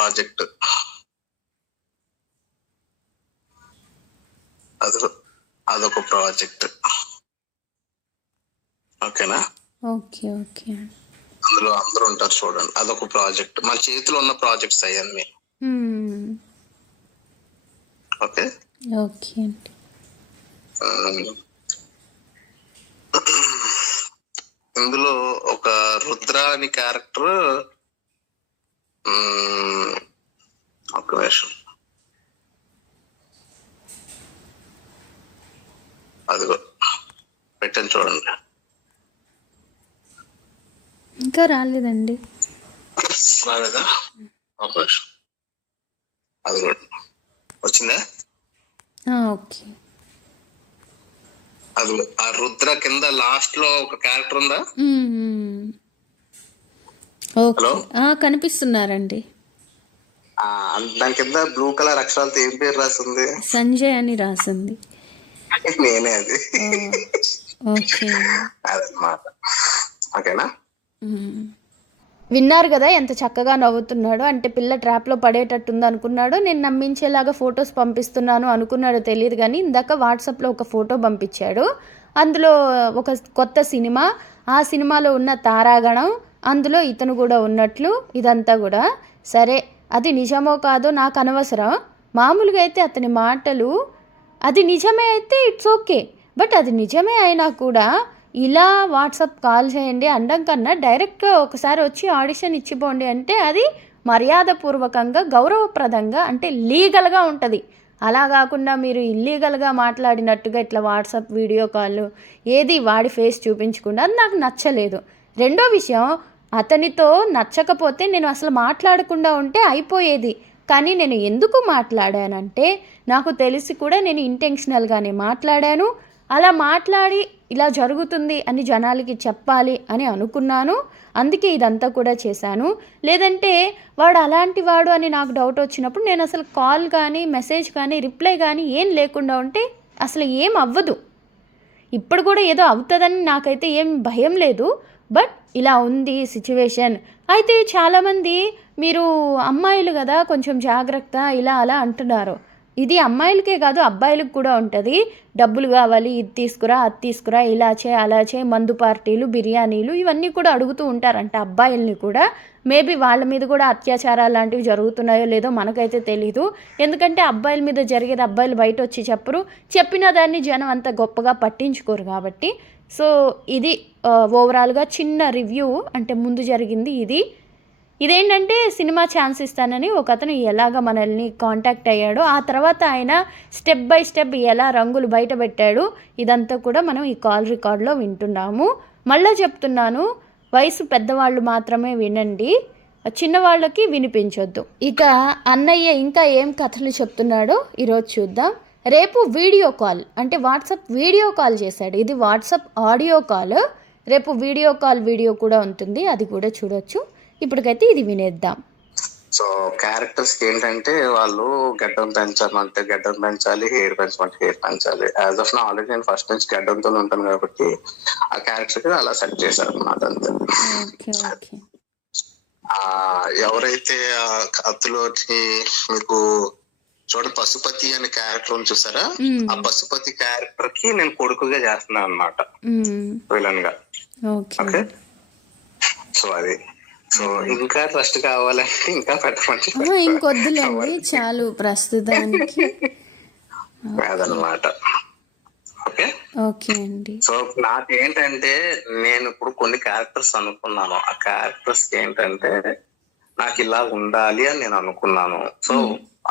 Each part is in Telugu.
ప్రాజెక్ట్. అదొక ప్రాజెక్ట్. ఓకేనా? Okay okay. అందులో అందరూ ఉంటారు చూడండి, అదొక ప్రాజెక్ట్. మన చేతిలో ఉన్న ప్రాజెక్ట్స్ అవన్నీ. ఓకే ఓకే అండి. ఇందులో ఒక రుద్ర అని క్యారెక్టర్, ఒక వేషం, అదిగో పెట్టండి చూడండి. ఇంకా రాలేదండి. రాలేదా? ఒక వేషం, అది కూడా వచ్చిందా? ఓకే. అది ఆ రుద్ర కింద లాస్ట్ లో ఒక క్యారెక్టర్ ఉందా? హలో, కనిపిస్తున్నారండి. దాని కింద బ్లూ కలర్ అక్షరాలతో ఏం పేరు రాసింది? సంజయ్ అని రాసింది. నేనే అది. ఓకే అదన్నమాట. ఓకేనా? విన్నారు కదా ఎంత చక్కగా నవ్వుతున్నాడు. అంటే పిల్ల ట్రాప్లో పడేటట్టుంది అనుకున్నాడు. నేను నమ్మించేలాగా ఫొటోస్ పంపిస్తున్నాను అనుకున్నాడు, తెలియదు కానీ ఇందాక వాట్సాప్లో ఒక ఫోటో పంపించాడు. అందులో ఒక కొత్త సినిమా, ఆ సినిమాలో ఉన్న తారాగణం, అందులో ఇతను కూడా ఉన్నట్లు ఇదంతా కూడా. సరే, అది నిజమో కాదో నాకు అనవసరం. మామూలుగా అయితే అతని మాటలు అది నిజమే అయితే ఇట్స్ ఓకే, బట్ అది నిజమే అయినా కూడా ఇలా వాట్సాప్ కాల్ చేయండి అనడం కన్నా డైరెక్ట్గా ఒకసారి వచ్చి ఆడిషన్ ఇచ్చిపోండి అంటే అది మర్యాదపూర్వకంగా, గౌరవప్రదంగా, అంటే లీగల్గా ఉంటుంది. అలా కాకుండా మీరు ఇల్లీగల్గా మాట్లాడినట్టుగా ఇట్లా వాట్సాప్ వీడియో కాల్ ఏది వాడి ఫేస్ చూపించకుండా, అది నాకు నచ్చలేదు. రెండో విషయం, అతనితో నచ్చకపోతే నేను అసలు మాట్లాడకుండా ఉంటే అయిపోయేది. కానీ నేను ఎందుకు మాట్లాడానంటే నాకు తెలిసి కూడా నేను ఇంటెన్షనల్గానే మాట్లాడాను. అలా మాట్లాడి ఇలా జరుగుతుంది అని జనాలకి చెప్పాలి అని అనుకున్నాను. అందుకే ఇదంతా కూడా చేశాను. లేదంటే వాడు అలాంటి వాడు అని నాకు డౌట్ వచ్చినప్పుడు నేను అసలు కాల్ కానీ మెసేజ్ కానీ రిప్లై కానీ ఏం లేకుండా ఉంటే అసలు ఏం అవ్వదు. ఇప్పుడు కూడా ఏదో అవుతుందని నాకైతే ఏం భయం లేదు. బట్ ఇలా ఉంది సిచ్యువేషన్. అయితే చాలామంది మీరు అమ్మాయిలు కదా కొంచెం జాగ్రత్త ఇలా అలా అంటున్నారు. ఇది అమ్మాయిలకే కాదు అబ్బాయిలకు కూడా ఉంటుంది. డబ్బులు కావాలి, ఇది తీసుకురా, అది తీసుకురా, ఇలా చే అలా చే, మందు పార్టీలు, బిర్యానీలు ఇవన్నీ కూడా అడుగుతూ ఉంటారంట అబ్బాయిల్ని కూడా. మేబీ వాళ్ళ మీద కూడా అత్యాచారాలు లాంటివి జరుగుతున్నాయో లేదో మనకైతే తెలీదు. ఎందుకంటే అబ్బాయిల మీద జరిగేది అబ్బాయిలు బయట వచ్చి చెప్పరు, చెప్పిన దాన్ని జనం అంత గొప్పగా పట్టించుకోరు కాబట్టి. సో ఇది ఓవరాల్గా చిన్న రివ్యూ, అంటే ముందు జరిగింది ఇది. ఇదేంటంటే సినిమా ఛాన్స్ ఇస్తానని ఒక అతను ఎలాగ మనల్ని కాంటాక్ట్ అయ్యాడో, ఆ తర్వాత ఆయన స్టెప్ బై స్టెప్ ఎలా రంగులు బయట పెట్టాడు, ఇదంతా కూడా మనం ఈ కాల్ రికార్డులో వింటున్నాము. మళ్ళీ చెప్తున్నాను, వయసు పెద్దవాళ్ళు మాత్రమే వినండి, చిన్నవాళ్ళకి వినిపించొద్దు. ఇక అన్నయ్య ఇంకా ఏం కథలు చెప్తున్నాడో ఈరోజు చూద్దాం. రేపు వీడియో కాల్, అంటే వాట్సాప్ వీడియో కాల్ చేశాడు. ఇది వాట్సాప్ ఆడియో కాల్. రేపు వీడియో కాల్ వీడియో కూడా ఉంటుంది, అది కూడా చూడొచ్చు. ఇప్పటికైతే ఇది వినేద్దాం. సో క్యారెక్టర్స్ ఏంటంటే వాళ్ళు గడ్డం పెంచాలంటే గడ్డం పెంచాలి, హెయిర్ పెంచమంటే హెయిర్ పెంచాలి. యాజ్ ఆఫ్ నా ఆల్రెడీ నేను ఫస్ట్ నుంచి గడ్డంతో ఉంటాను కాబట్టి ఆ క్యారెక్టర్ అలా సెట్ చేశారు అన్నమాట. అంతే. ఎవరైతే అందులోకి మీకు పశుపతి అనే క్యారెక్టర్ చూసారా, ఆ పశుపతి క్యారెక్టర్ కి నేను కొడుకుగా చేస్తున్నాను అన్నమాట, విలన్ గా. ఓకే, సో అది. సో ఇంకా ట్రస్ట్ కావాలంటే ఇంకా పెట్టమంటే ఇంకొద్దులేండి, చాలు ప్రస్తుతానికి. అదనమాట. ఓకే ఓకే అండి. సో నాకేంటంటే నేను ఇప్పుడు కొన్ని క్యారెక్టర్స్ అనుకున్నాను. ఆ క్యారెక్టర్స్ ఏంటంటే నాకు ఇలా ఉండాలి అని నేను అనుకున్నాను. సో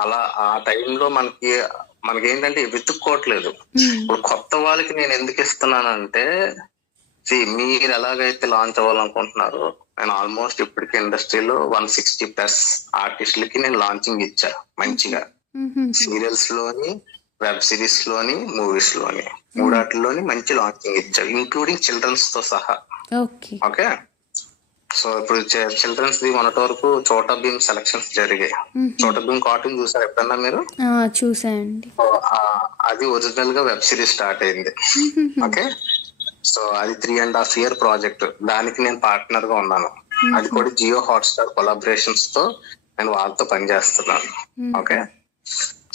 అలా ఆ టైంలో మనకేంటంటే వెతుక్కోవట్లేదు. ఇప్పుడు కొత్త వాళ్ళకి నేను ఎందుకు ఇస్తున్నానంటే, మీరు ఎలాగైతే లాంచ్ అవ్వాలనుకుంటున్నారో, నేను ఆల్మోస్ట్ ఇప్పటికి ఇండస్ట్రీలో 160+ ఆర్టిస్టులకి నేను లాంచింగ్ ఇచ్చా మంచిగా. సీరియల్స్ లోని, వెబ్ సిరీస్ లోని, మూవీస్ లోని, మూడాటిలోని మంచి లాంచింగ్ ఇచ్చా, ఇంక్లూడింగ్ చిల్డ్రన్స్ తో సహా. ఓకే, సో ఇప్పుడు చిల్డ్రన్స్ ది మొన్నటి వరకు చోటా భీమ్ సెలక్షన్స్ జరిగాయి. చోటా భీమ్ కార్టూన్ చూసారు ఎప్పుడన్నా మీరు? చూసాయండి. అది ఒరిజినల్ గా వెబ్ సిరీస్ స్టార్ట్ అయింది. ఓకే, సో అది 3.5 year ప్రాజెక్ట్. దానికి నేను పార్ట్నర్ గా ఉన్నాను. అది కూడా జియో హాట్స్టార్ కొలాబరేషన్స్ తో నేను వాళ్ళతో పని చేస్తున్నాను. ఓకే,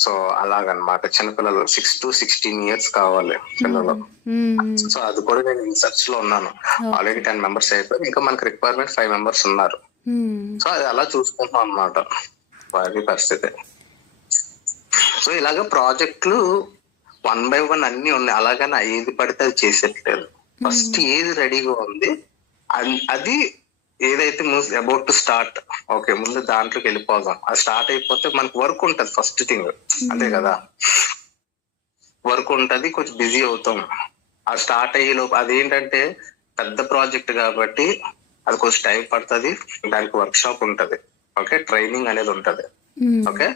సో అలాగనమాట. చిన్నపిల్లలు 6 to 16 years కావాలి పిల్లలు. సో అది కూడా నేను రీసెర్చ్ లో ఉన్నాను. ఆల్రెడీ 10 members అయిపోయి, ఇంకా మనకి రిక్వైర్మెంట్ 5 members ఉన్నారు. సో అది అలా చూసుకుంటాం అన్నమాట. అది పరిస్థితి. సో ఇలాగ ప్రాజెక్టులు 1 by 1 అన్ని ఉన్నాయి. అలాగని ఏది పడితే అది చేసేట్లేదు. ఫస్ట్ ఏది రెడీగా ఉంది అది ఏదైతే అబౌట్ టు స్టార్ట్, ఓకే, ముందు దాంట్లోకి వెళ్ళిపోదాం. అది స్టార్ట్ అయిపోతే మనకు వర్క్ ఉంటది ఫస్ట్ థింగ్, అంతే కదా. వర్క్ ఉంటది, కొంచెం బిజీ అవుతాం. అది స్టార్ట్ అయ్యే లోపు అదేంటంటే పెద్ద ప్రాజెక్ట్ కాబట్టి అది కొంచెం టైం పడుతుంది. దానికి వర్క్ షాప్ ఉంటది, ఓకే, ట్రైనింగ్ అనేది ఉంటది, ఓకే.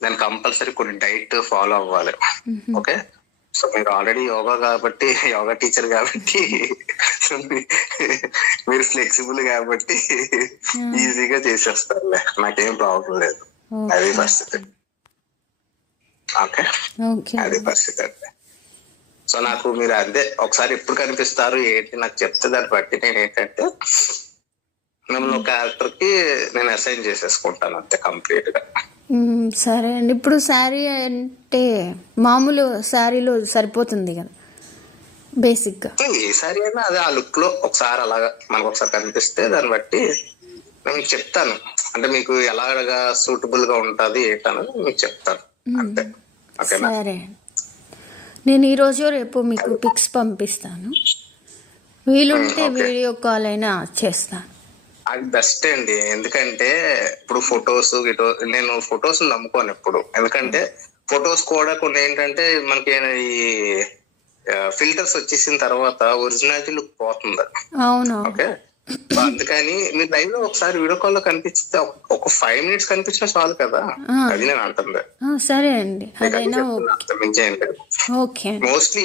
దానికి కంపల్సరీ కొన్ని డైట్ ఫాలో అవ్వాలి, ఓకే. సో మీరు ఆల్రెడీ యోగా టీచర్ కాబట్టి మీరు ఫ్లెక్సిబుల్ కాబట్టి ఈజీగా చేసేస్తారులే, నాకేం ప్రాబ్లం లేదు. అది పరిస్థితి. ఓకే, అది పరిస్థితి అండి. సో నాకు మీరు అదే ఒకసారి ఎప్పుడు కనిపిస్తారు ఏంటి నాకు చెప్తే దాన్ని బట్టి నేను ఏంటంటే మిమ్మల్ని ఒక క్యారెక్టర్ కి నేను అసైన్ చేసేసుకుంటాను అంతే కంప్లీట్ గా. సరే అండి. ఇప్పుడు శారీ అంటే మామూలు శారీలో సరిపోతుంది కదా బేసిక్ గా? ఏ శారీ అయినా అదే ఆ లుక్ లో ఒకసారి అలాగా మనకు ఒకసారి కనిపిస్తే దాన్ని బట్టి నేను మీకు చెప్తాను. అంటే మీకు ఎలాగా సూటబుల్ గా ఉంటది ఏంటనేది మీకు చెప్తాను అంతే. ఓకేనా? సరే, నేను ఈ రోజు రేపు మీకు పిక్స్ పంపిస్తాను. వీలుంటే వీడియో కాల్ అయినా చేస్తాను. అది బెస్ట్ అండి. ఎందుకంటే ఇప్పుడు ఫొటోస్ నేను ఫొటోస్ నమ్ముకోను ఎప్పుడు. ఎందుకంటే ఫొటోస్ కూడా కొన్ని ఏంటంటే మనకి ఈ ఫిల్టర్స్ వచ్చేసిన తర్వాత ఒరిజినాలిటీ లుక్ పోతుంది. అవును. ఓకే, అందుకని మీరు లైవ్ లో ఒకసారి వీడియో కాల్ లో కనిపిస్తే ఒక 5 minutes కనిపించినా చాలు కదా. అది నేను అంటుంది. సరే అండి, మోస్ట్లీ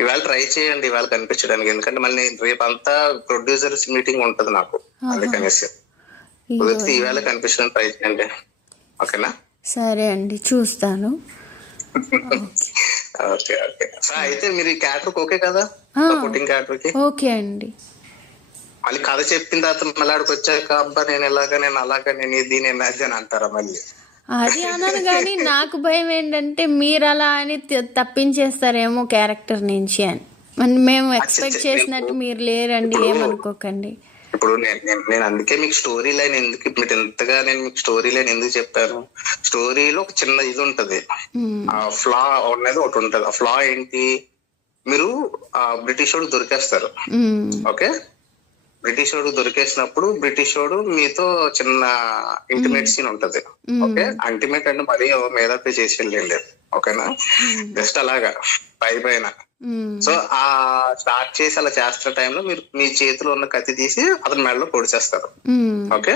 ఇవాళ ట్రై చేయండి ఇవాళ కనిపించడానికి. ఎందుకంటే మళ్ళీ రేపు అంతా ప్రొడ్యూసర్స్ మీటింగ్ ఉంటది నాకు, అందుకనేసి కుదిరితే ఈవేళ కనిపించడానికి ట్రై చేయండి. ఓకేనా? సరే అండి, చూస్తాను. Okay okay. సో అయితే మీరు ఈ క్యారెక్టర్ ఓకే కదా, సపోర్టింగ్ క్యారెక్టర్ కి? ఓకే అండి. మళ్ళీ కథ చెప్పిన తర్వాత మళ్ళీ ఆడికి వచ్చాక అబ్బా నేను ఎలాగా నేను అలాగా నేను ఇది నేను అది అని అంటారా మళ్ళీ? అది అనను, కానీ నాకు భయం ఏంటంటే మీరు అలా అని తప్పించేస్తారేమో క్యారెక్టర్ నుంచి అని. మేము ఎక్స్పెక్ట్ చేసినట్టు మీరు లేరండి, ఏమనుకోకండి. ఇప్పుడు నేను అందుకే మీకు స్టోరీ లైన్ ఎందుకు మీరు ఎంతగా నేను మీకు స్టోరీ లైన్ ఎందుకు చెప్పాను. స్టోరీలో ఒక చిన్న ఇది ఉంటది, ఆ ఫ్లా అనేది ఒకటి ఉంటది. ఆ ఫ్లా ఏంటి, మీరు ఆ బ్రిటిష్ వాడు దొరికేస్తారు. ఓకే, బ్రిటిష్ వాడు దొరికేసినప్పుడు బ్రిటిష్ వాడు మీతో చిన్న ఇంటిమేట్ సీన్ ఉంటది. ఓకే, ఇంటిమేట్ అంటే మరీ మేధాపే చేసి వెళ్ళండి. ఓకేనా? జస్ట్ అలాగా పైన. సో ఆ స్టార్ట్ చేసి అలా చేస్తున్న టైంలో మీరు మీ చేతిలో ఉన్న కత్తి తీసి అతని మెడలో పొడిచేస్తారు. ఓకే,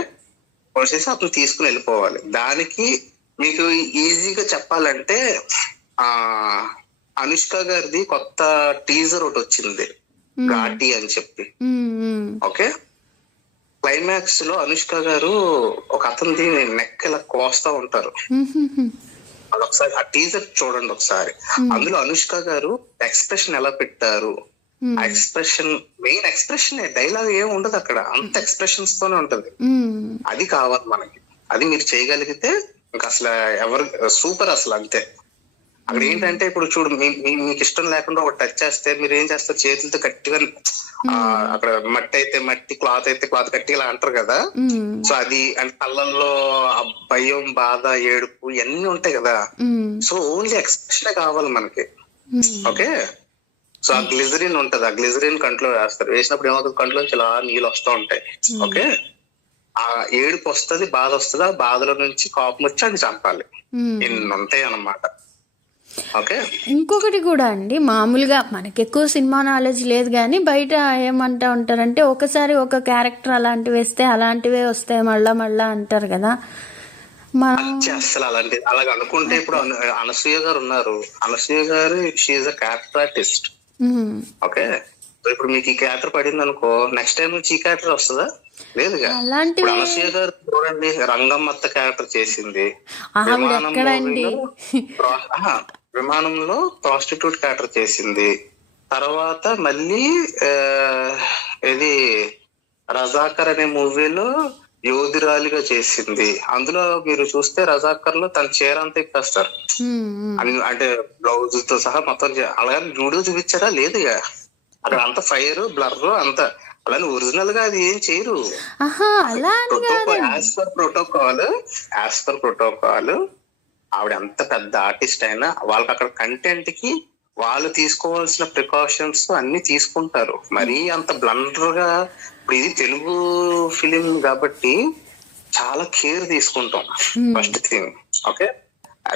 పొడిచేసి అతను తీసుకుని వెళ్ళిపోవాలి. దానికి మీకు ఈజీగా చెప్పాలంటే అనుష్క గారిది కొత్త టీజర్ ఒకటి వచ్చింది, ఘాటి అని చెప్పి. ఓకే, క్లైమాక్స్ లో అనుష్క గారు ఒక అతనిది నెక్ ఇలా కోస్తా ఉంటారు. అదొకసారి ఆ టీజర్ చూడండి ఒకసారి. అందులో అనుష్క గారు ఎక్స్ప్రెషన్ ఎలా పెట్టారు, ఆ ఎక్స్ప్రెషన్ మెయిన్ ఎక్స్ప్రెషన్, డైలాగ్ ఏం ఉండదు అక్కడ, అంత ఎక్స్ప్రెషన్స్ తోనే ఉంటది. అది కావాలి మనకి. అది మీరు చేయగలిగితే ఇంకా అసలు ఎవరు సూపర్ అసలు అంతే. అక్కడ ఏంటంటే ఇప్పుడు చూడు, మీకు ఇష్టం లేకుండా ఒక టచ్ చేస్తే మీరు ఏం చేస్తారు, చేతులతో గట్టిగా అక్కడ మట్టి అయితే మట్టి, క్లాత్ అయితే క్లాత్ గట్టిగా ఇలా అంటారు కదా. సో అది అంటే కళ్ళల్లో భయం, బాధ, ఏడుపు ఇవన్నీ ఉంటాయి కదా. సో ఓన్లీ ఎక్స్ప్రెషన్ కావాలి మనకి. ఓకే, సో ఆ గ్లిజరిన్ ఉంటది, ఆ గ్లిజరిన్ కంట్లో వేస్తారు. వేసినప్పుడు ఏమవుతుంది, కంట్లో నుంచి ఇలా నీళ్ళు వస్తూ ఉంటాయి. ఓకే, ఆ ఏడుపు వస్తుంది, బాధ వస్తుంది. ఆ బాధలో నుంచి కోపం వచ్చి అది చంపాలి. ఇన్ని ఉంటాయి అన్నమాట. ఓకే, ఇంకొకటి కూడా అండి, మామూలుగా మనకి ఎక్కువ సినిమా నాలెడ్జ్ లేదు కానీ బయట ఏమంటా ఉంటారంటే ఒకసారి ఒక క్యారెక్టర్ అలాంటివి వేస్తే అలాంటివే వస్తాయి మళ్ళా అంటారు కదా. అసలు అలాగ అనుకుంటే ఇప్పుడు అనసూయ గారు ఉన్నారు. అనసూయ గారు she a character artist. Okay, ఇప్పుడు మీకు ఈ క్యారెక్టర్ పడింది అనుకో, నెక్స్ట్ టైం నుంచి ఈ క్యారెక్టర్ వస్తుందా? లేదుగా. ఇప్పుడు అనసూయ గారు చూడండి, రంగమ్మత్త క్యారెక్టర్ చేసింది, విమానంలో ప్రాస్టిట్యూట్ క్యారెక్టర్ చేసింది. తర్వాత మళ్ళీ ఇది రజాకర్ అనే మూవీలో యోధురాలిగా చేసింది. అందులో మీరు చూస్తే రజాకర్ లో తన చీర అంతా ఇప్పేస్తారు, అంటే బ్లౌజ్ తో సహా మొత్తం. అలాగే జూడియో చూపించారా? లేదు ఇక అక్కడ అంత ఫైర్ బ్లర్ అంత. అలానే ఒరిజినల్ గా అది ఏం చేయరు. యాజ్ పర్ ప్రోటోకాల్ ఆవిడ ఎంత పెద్ద ఆర్టిస్ట్ అయినా వాళ్ళకి అక్కడ కంటెంట్ కి వాళ్ళు తీసుకోవాల్సిన ప్రికాషన్స్ అన్ని తీసుకుంటారు. మరీ అంత బ్లండర్ గా, ఇప్పుడు ఇది తెలుగు ఫిలిం కాబట్టి చాలా కేర్ తీసుకుంటాం ఫస్ట్ థింగ్. ఓకే,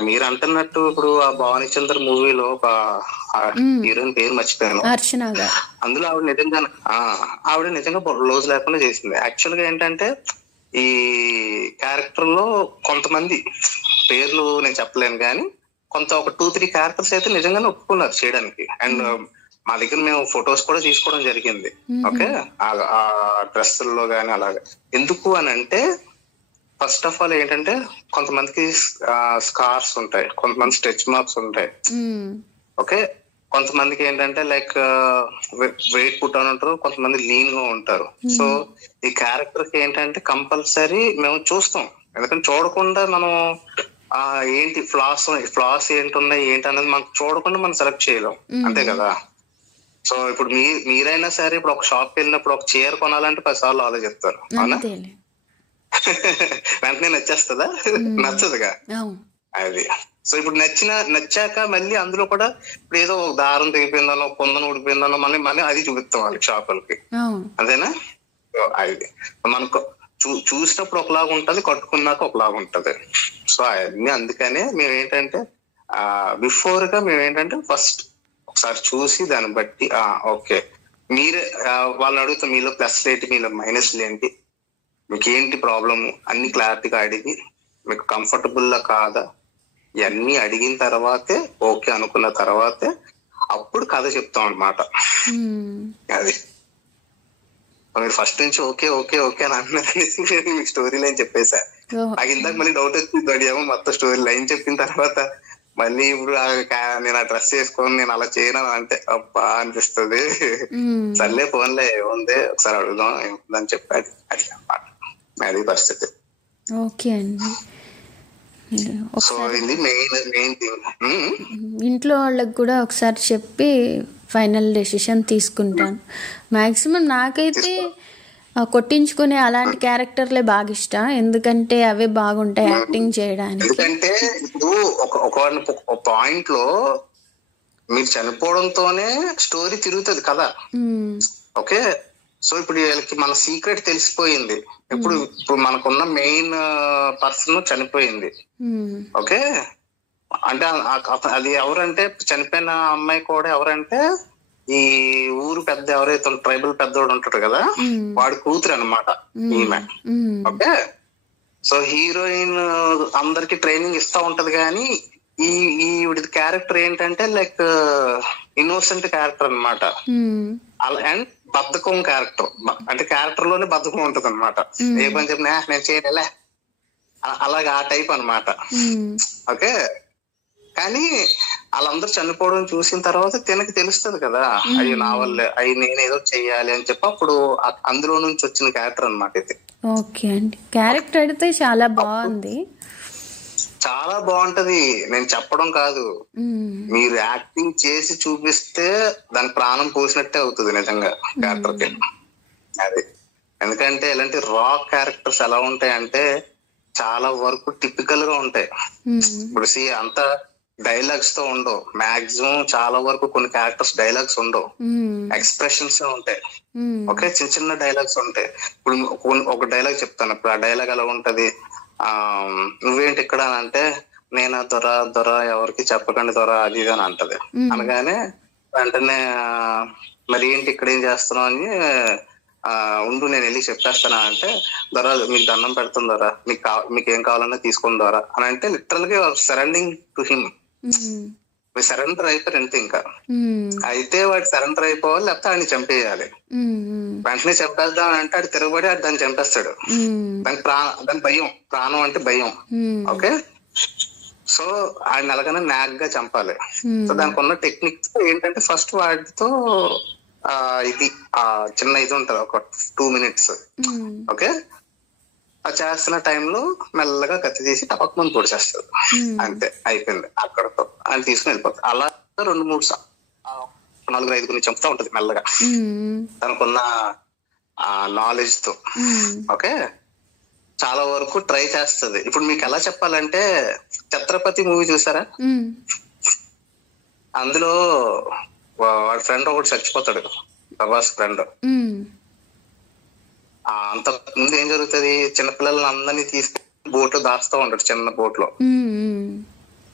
మీరు అంటున్నట్టు ఇప్పుడు ఆ భవానీ చంద్ర మూవీలో ఒక హీరోయిన్ పేరు మర్చిపోయాను, అందులో ఆవిడ నిజంగా బ్లౌజ్ లేకుండా చేసింది. యాక్చువల్ గా ఏంటంటే ఈ క్యారెక్టర్ లో కొంతమంది పేర్లు నేను చెప్పలేను కానీ కొంత ఒక 2-3 క్యారెక్టర్స్ అయితే నిజంగానే ఒప్పుకున్నారు చేయడానికి. అండ్ మా దగ్గర మేము ఫొటోస్ కూడా తీసుకోవడం జరిగింది. ఓకే, ఆ డ్రెస్సుల్లో గానీ అలాగా. ఎందుకు అని అంటే ఫస్ట్ ఆఫ్ ఆల్ ఏంటంటే కొంతమందికి స్కార్స్ ఉంటాయి, కొంతమంది స్ట్రెచ్ మార్క్స్ ఉంటాయి. ఓకే, కొంతమందికి ఏంటంటే లైక్ వెయిట్ పుట్ అని ఉంటారు, కొంతమంది లీన్ గా ఉంటారు. సో ఈ క్యారెక్టర్ కి ఏంటంటే కంపల్సరీ మేము చూస్తాం, ఎందుకంటే చూడకుండా మనం ఏంటి ఫ్లాస్ ఏంటి ఉన్నాయి ఏంటి అనేది మనకు చూడకుండా మనం సెలెక్ట్ చేయలేం, అంతే కదా. సో ఇప్పుడు మీరైనా సరే ఇప్పుడు ఒక షాప్ వెళ్ళినప్పుడు ఒక చీర కొనాలంటే 10 సార్లు ఆలోచిస్తారు, అవునా? వెంటనే నచ్చేస్తుందా? నచ్చదుగా అది. సో ఇప్పుడు నచ్చాక మళ్ళీ అందులో కూడా ఇప్పుడు ఏదో ఒక దారం తెగిపోయిందనో కొందను ఊడిపోయిందనో మళ్ళీ అది చూపిస్తాం వాళ్ళకి, షాపులకి, అంతేనా? అది మనకు చూసినప్పుడు ఒకలాగా ఉంటది, కట్టుకున్నాక ఒకలాగా ఉంటది. సో అవన్నీ అందుకనే మేము ఏంటంటే బిఫోర్ గా మేము ఏంటంటే ఫస్ట్ ఒకసారి చూసి దాన్ని బట్టి ఓకే మీరే వాళ్ళని అడుగుతాం, మీలో ప్లస్ ఏంటి, మీలో మైనస్ ఏంటి, మీకు ఏంటి ప్రాబ్లమ్ అన్ని క్లారిటీగా అడిగి మీకు కంఫర్టబుల్ కాదా ఇవన్నీ అడిగిన తర్వాతే ఓకే అనుకున్న తర్వాతే అప్పుడు కథ చెప్తాం అన్నమాట. అది మీరు ఫస్ట్ నుంచి ఓకే ఓకే ఓకే అని అంటున్నారనేసి మీకు స్టోరీ లైన్ చెప్పేసా. నాకు ఇందాక మళ్ళీ డౌట్ వచ్చింది, ఏమో మొత్తం స్టోరీ లైన్ చెప్పిన తర్వాత మళ్ళీ ఇప్పుడు నేను ఆ డ్రెస్ వేసుకొని నేను అలా చేయను అంటే అబ్బా అనిపిస్తుంది. సర్లే ఫోన్లే ఏముంది ఒకసారి అడుగుదాం ఏముందని చెప్పాడు. అది అన్నమాట, అది పరిస్థితి. ఓకే అండి. సో ఇది మెయిన్ థింగ్. ఇంట్లో వాళ్ళకి కూడా ఒకసారి చెప్పి ఫైనల్ డెసిషన్ తీసుకుంటాను. మ్యాక్సిమం నాకైతే కొట్టించుకునే అలాంటి క్యారెక్టర్లే బాగా ఇష్టం, ఎందుకంటే అవే బాగుంటాయి యాక్టింగ్ చేయడానికి. ఎందుకంటే ఇప్పుడు ఒక పాయింట్ లో మీరు చనిపోవడంతోనే స్టోరీ తిరుగుతుంది కదా. ఓకే, సో ఇప్పుడు వీళ్ళకి మన సీక్రెట్ తెలిసిపోయింది. ఇప్పుడు మనకున్న మెయిన్ పర్సన్ చనిపోయింది. ఓకే, అంటే అది ఎవరంటే చనిపోయిన అమ్మాయి కూడా ఎవరంటే ఈ ఊరు పెద్ద ఎవరైతే ట్రైబల్ పెద్దోడు ఉంటాడు కదా వాడి కూతురు అన్నమాట ఈమె. ఓకే, సో హీరోయిన్ అందరికి ట్రైనింగ్ ఇస్తా ఉంటది కానీ ఈ క్యారెక్టర్ ఏంటంటే లైక్ ఇన్నోసెంట్ క్యారెక్టర్ అన్నమాట. అండ్ బద్ధకం క్యారెక్టర్, అంటే క్యారెక్టర్ లోనే బద్ధకం ఉంటది అనమాట. ఏ పని చెప్పినా నేను చేయలే అలాగే ఆ టైప్ అన్నమాట. ఓకే, కానీ వాళ్ళందరూ చనిపోవడం చూసిన తర్వాత తినకి తెలుస్తుంది కదా, అయ్యి నా వల్లే అయ్యి నేను ఏదో చెయ్యాలి అని చెప్పి అప్పుడు అందులో నుంచి వచ్చిన క్యారెక్టర్ అన్నమాట ఇది. ఓకే అండి, క్యారెక్టర్ అయితే చాలా బాగుంది, చాలా బాగుంటది. నేను చెప్పడం కాదు, మీరు యాక్టింగ్ చేసి చూపిస్తే దాని ప్రాణం పోసినట్టే అవుతుంది నిజంగా క్యారెక్టర్ కి. అది ఎందుకంటే ఇలాంటి రా క్యారెక్టర్స్ ఎలా ఉంటాయి అంటే చాలా వరకు టిపికల్ గా ఉంటాయి. ఇప్పుడు అంత డైలాగ్స్ తో ఉండవు, మాక్సిమం చాలా వరకు కొన్ని క్యారెక్టర్స్ డైలాగ్స్ ఉండవు, ఎక్స్ప్రెషన్స్ ఉంటాయి. ఓకే, చిన్న చిన్న డైలాగ్స్ ఉంటాయి. ఇప్పుడు ఒక డైలాగ్ చెప్తాను, ఇప్పుడు ఆ డైలాగ్ ఎలా ఉంటది, నువ్వేంటి ఇక్కడ అంటే నేను దొర ఎవరికి చెప్పకండి దొర అది ఇది అని అంటది. అనగానే వెంటనే మరి ఏంటి ఇక్కడ ఏం చేస్తున్నావు అని ఉండు నేను వెళ్ళి చెప్పేస్తానా అంటే దొర మీకు దండం పెడుతుంది దొర, మీకు ఏం కావాలన్నా తీసుకోండి దొర అని అంటే లిటరల్ గా సరౌండింగ్ టు హిమ్. మీరు సరెండర్ అయిపోయారు అంతే. ఇంకా అయితే వాడు సరెండర్ అయిపోవాలి, లేకపోతే ఆడిని చంపేయాలి. వెంటనే చంపేద్దాం అంటే ఆడు తిరగబడి ఆడు దాన్ని చంపేస్తాడు. దాని భయం, ప్రాణం అంటే భయం. ఓకే, సో ఆయన అలాగనే నాగ్ గా చంపాలి. సో దానికి ఉన్న టెక్నిక్స్ ఏంటంటే ఫస్ట్ వాటితో ఇది చిన్న ఇది ఉంటది ఒక 2 minutes. ఓకే, ఆ చేస్తున్న టైంలో మెల్లగా కత్తి తీసి టపక్ మంది పొడిచేస్తారు. అంతే, అయిపోయింది అక్కడతో. అని తీసుకుని వెళ్ళిపోతారు. అలా 2-3 4-5 చంపుతా ఉంటది మెల్లగా తనకున్న ఆ నాలెడ్జ్ తో. ఓకే, చాలా వరకు ట్రై చేస్తది. ఇప్పుడు మీకు ఎలా చెప్పాలంటే, ఛత్రపతి మూవీ చూసారా? అందులో వాడి ఫ్రెండ్ ఒకటి చచ్చిపోతాడు, ప్రభాస్ ఫ్రెండ్. అంత ముందు ఏం జరుగుతుంది, చిన్నపిల్లలని అందరినీ తీసుకుని బోట్ లో దాచుతూ ఉంటాడు, చిన్న బోట్ లో.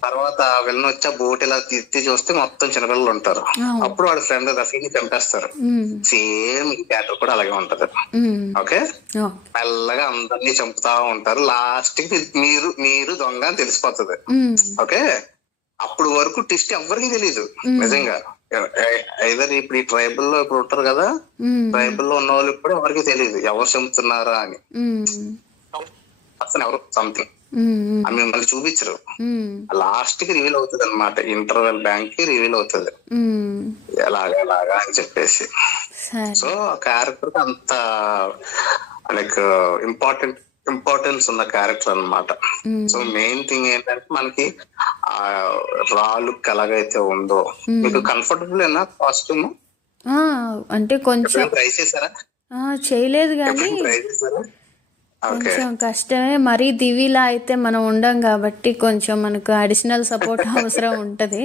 తర్వాత వెళ్ళని వచ్చి ఆ బోట్ ఇలా తీసి చూస్తే మొత్తం చిన్నపిల్లలు ఉంటారు. అప్పుడు వాడి ఫ్రెండ్ రఫీని చంపేస్తారు. సేమ్ ఈ క్యారెక్టర్ కూడా అలాగే ఉంటది. ఓకే, మెల్లగా అందరినీ చంపుతా ఉంటారు. లాస్ట్ కి మీరు దొంగ అని తెలిసిపోతుంది. ఓకే, అప్పుడు వరకు ట్విస్ట్ ఎవ్వరికి తెలియదు నిజంగా. ఐదర్ ఇప్పుడు ఈ ట్రైబల్ లో ఇప్పుడు ఉంటారు కదా, ట్రైబల్ లో ఉన్న వాళ్ళు ఇప్పుడు ఎవరికి తెలియదు ఎవరు చంపుతున్నారా అని. అసలు ఎవరు సంథింగ్ అని మిమ్మల్ని చూపించరు. లాస్ట్ కి రివీల్ అవుతుంది అనమాట, ఇంటర్వెల్ బ్యాంక్ కి రివీల్ అవుతుంది ఎలాగా అని చెప్పేసి. సో ఆ క్యారెక్టర్ కి అంత లైక్ ఇంపార్టెన్స్ ఉన్న క్యారెక్టర్ అన్నమాట. సో మెయిన్ థింగ్ ఏంటంటే, మనకి ఆ రాలు ఎలాగైతే ఉందో, మీకు కంఫర్టబుల్ ఏనా కాస్ట్యూమ్? అంటే కొంచెం ట్రై చేశారా? చేయలేదు కానీ కొంచెం కష్టమే. మరీ దివిలా అయితే మనం ఉండం కాబట్టి కొంచెం మనకు అడిషనల్ సపోర్ట్ అవసరం ఉంటది.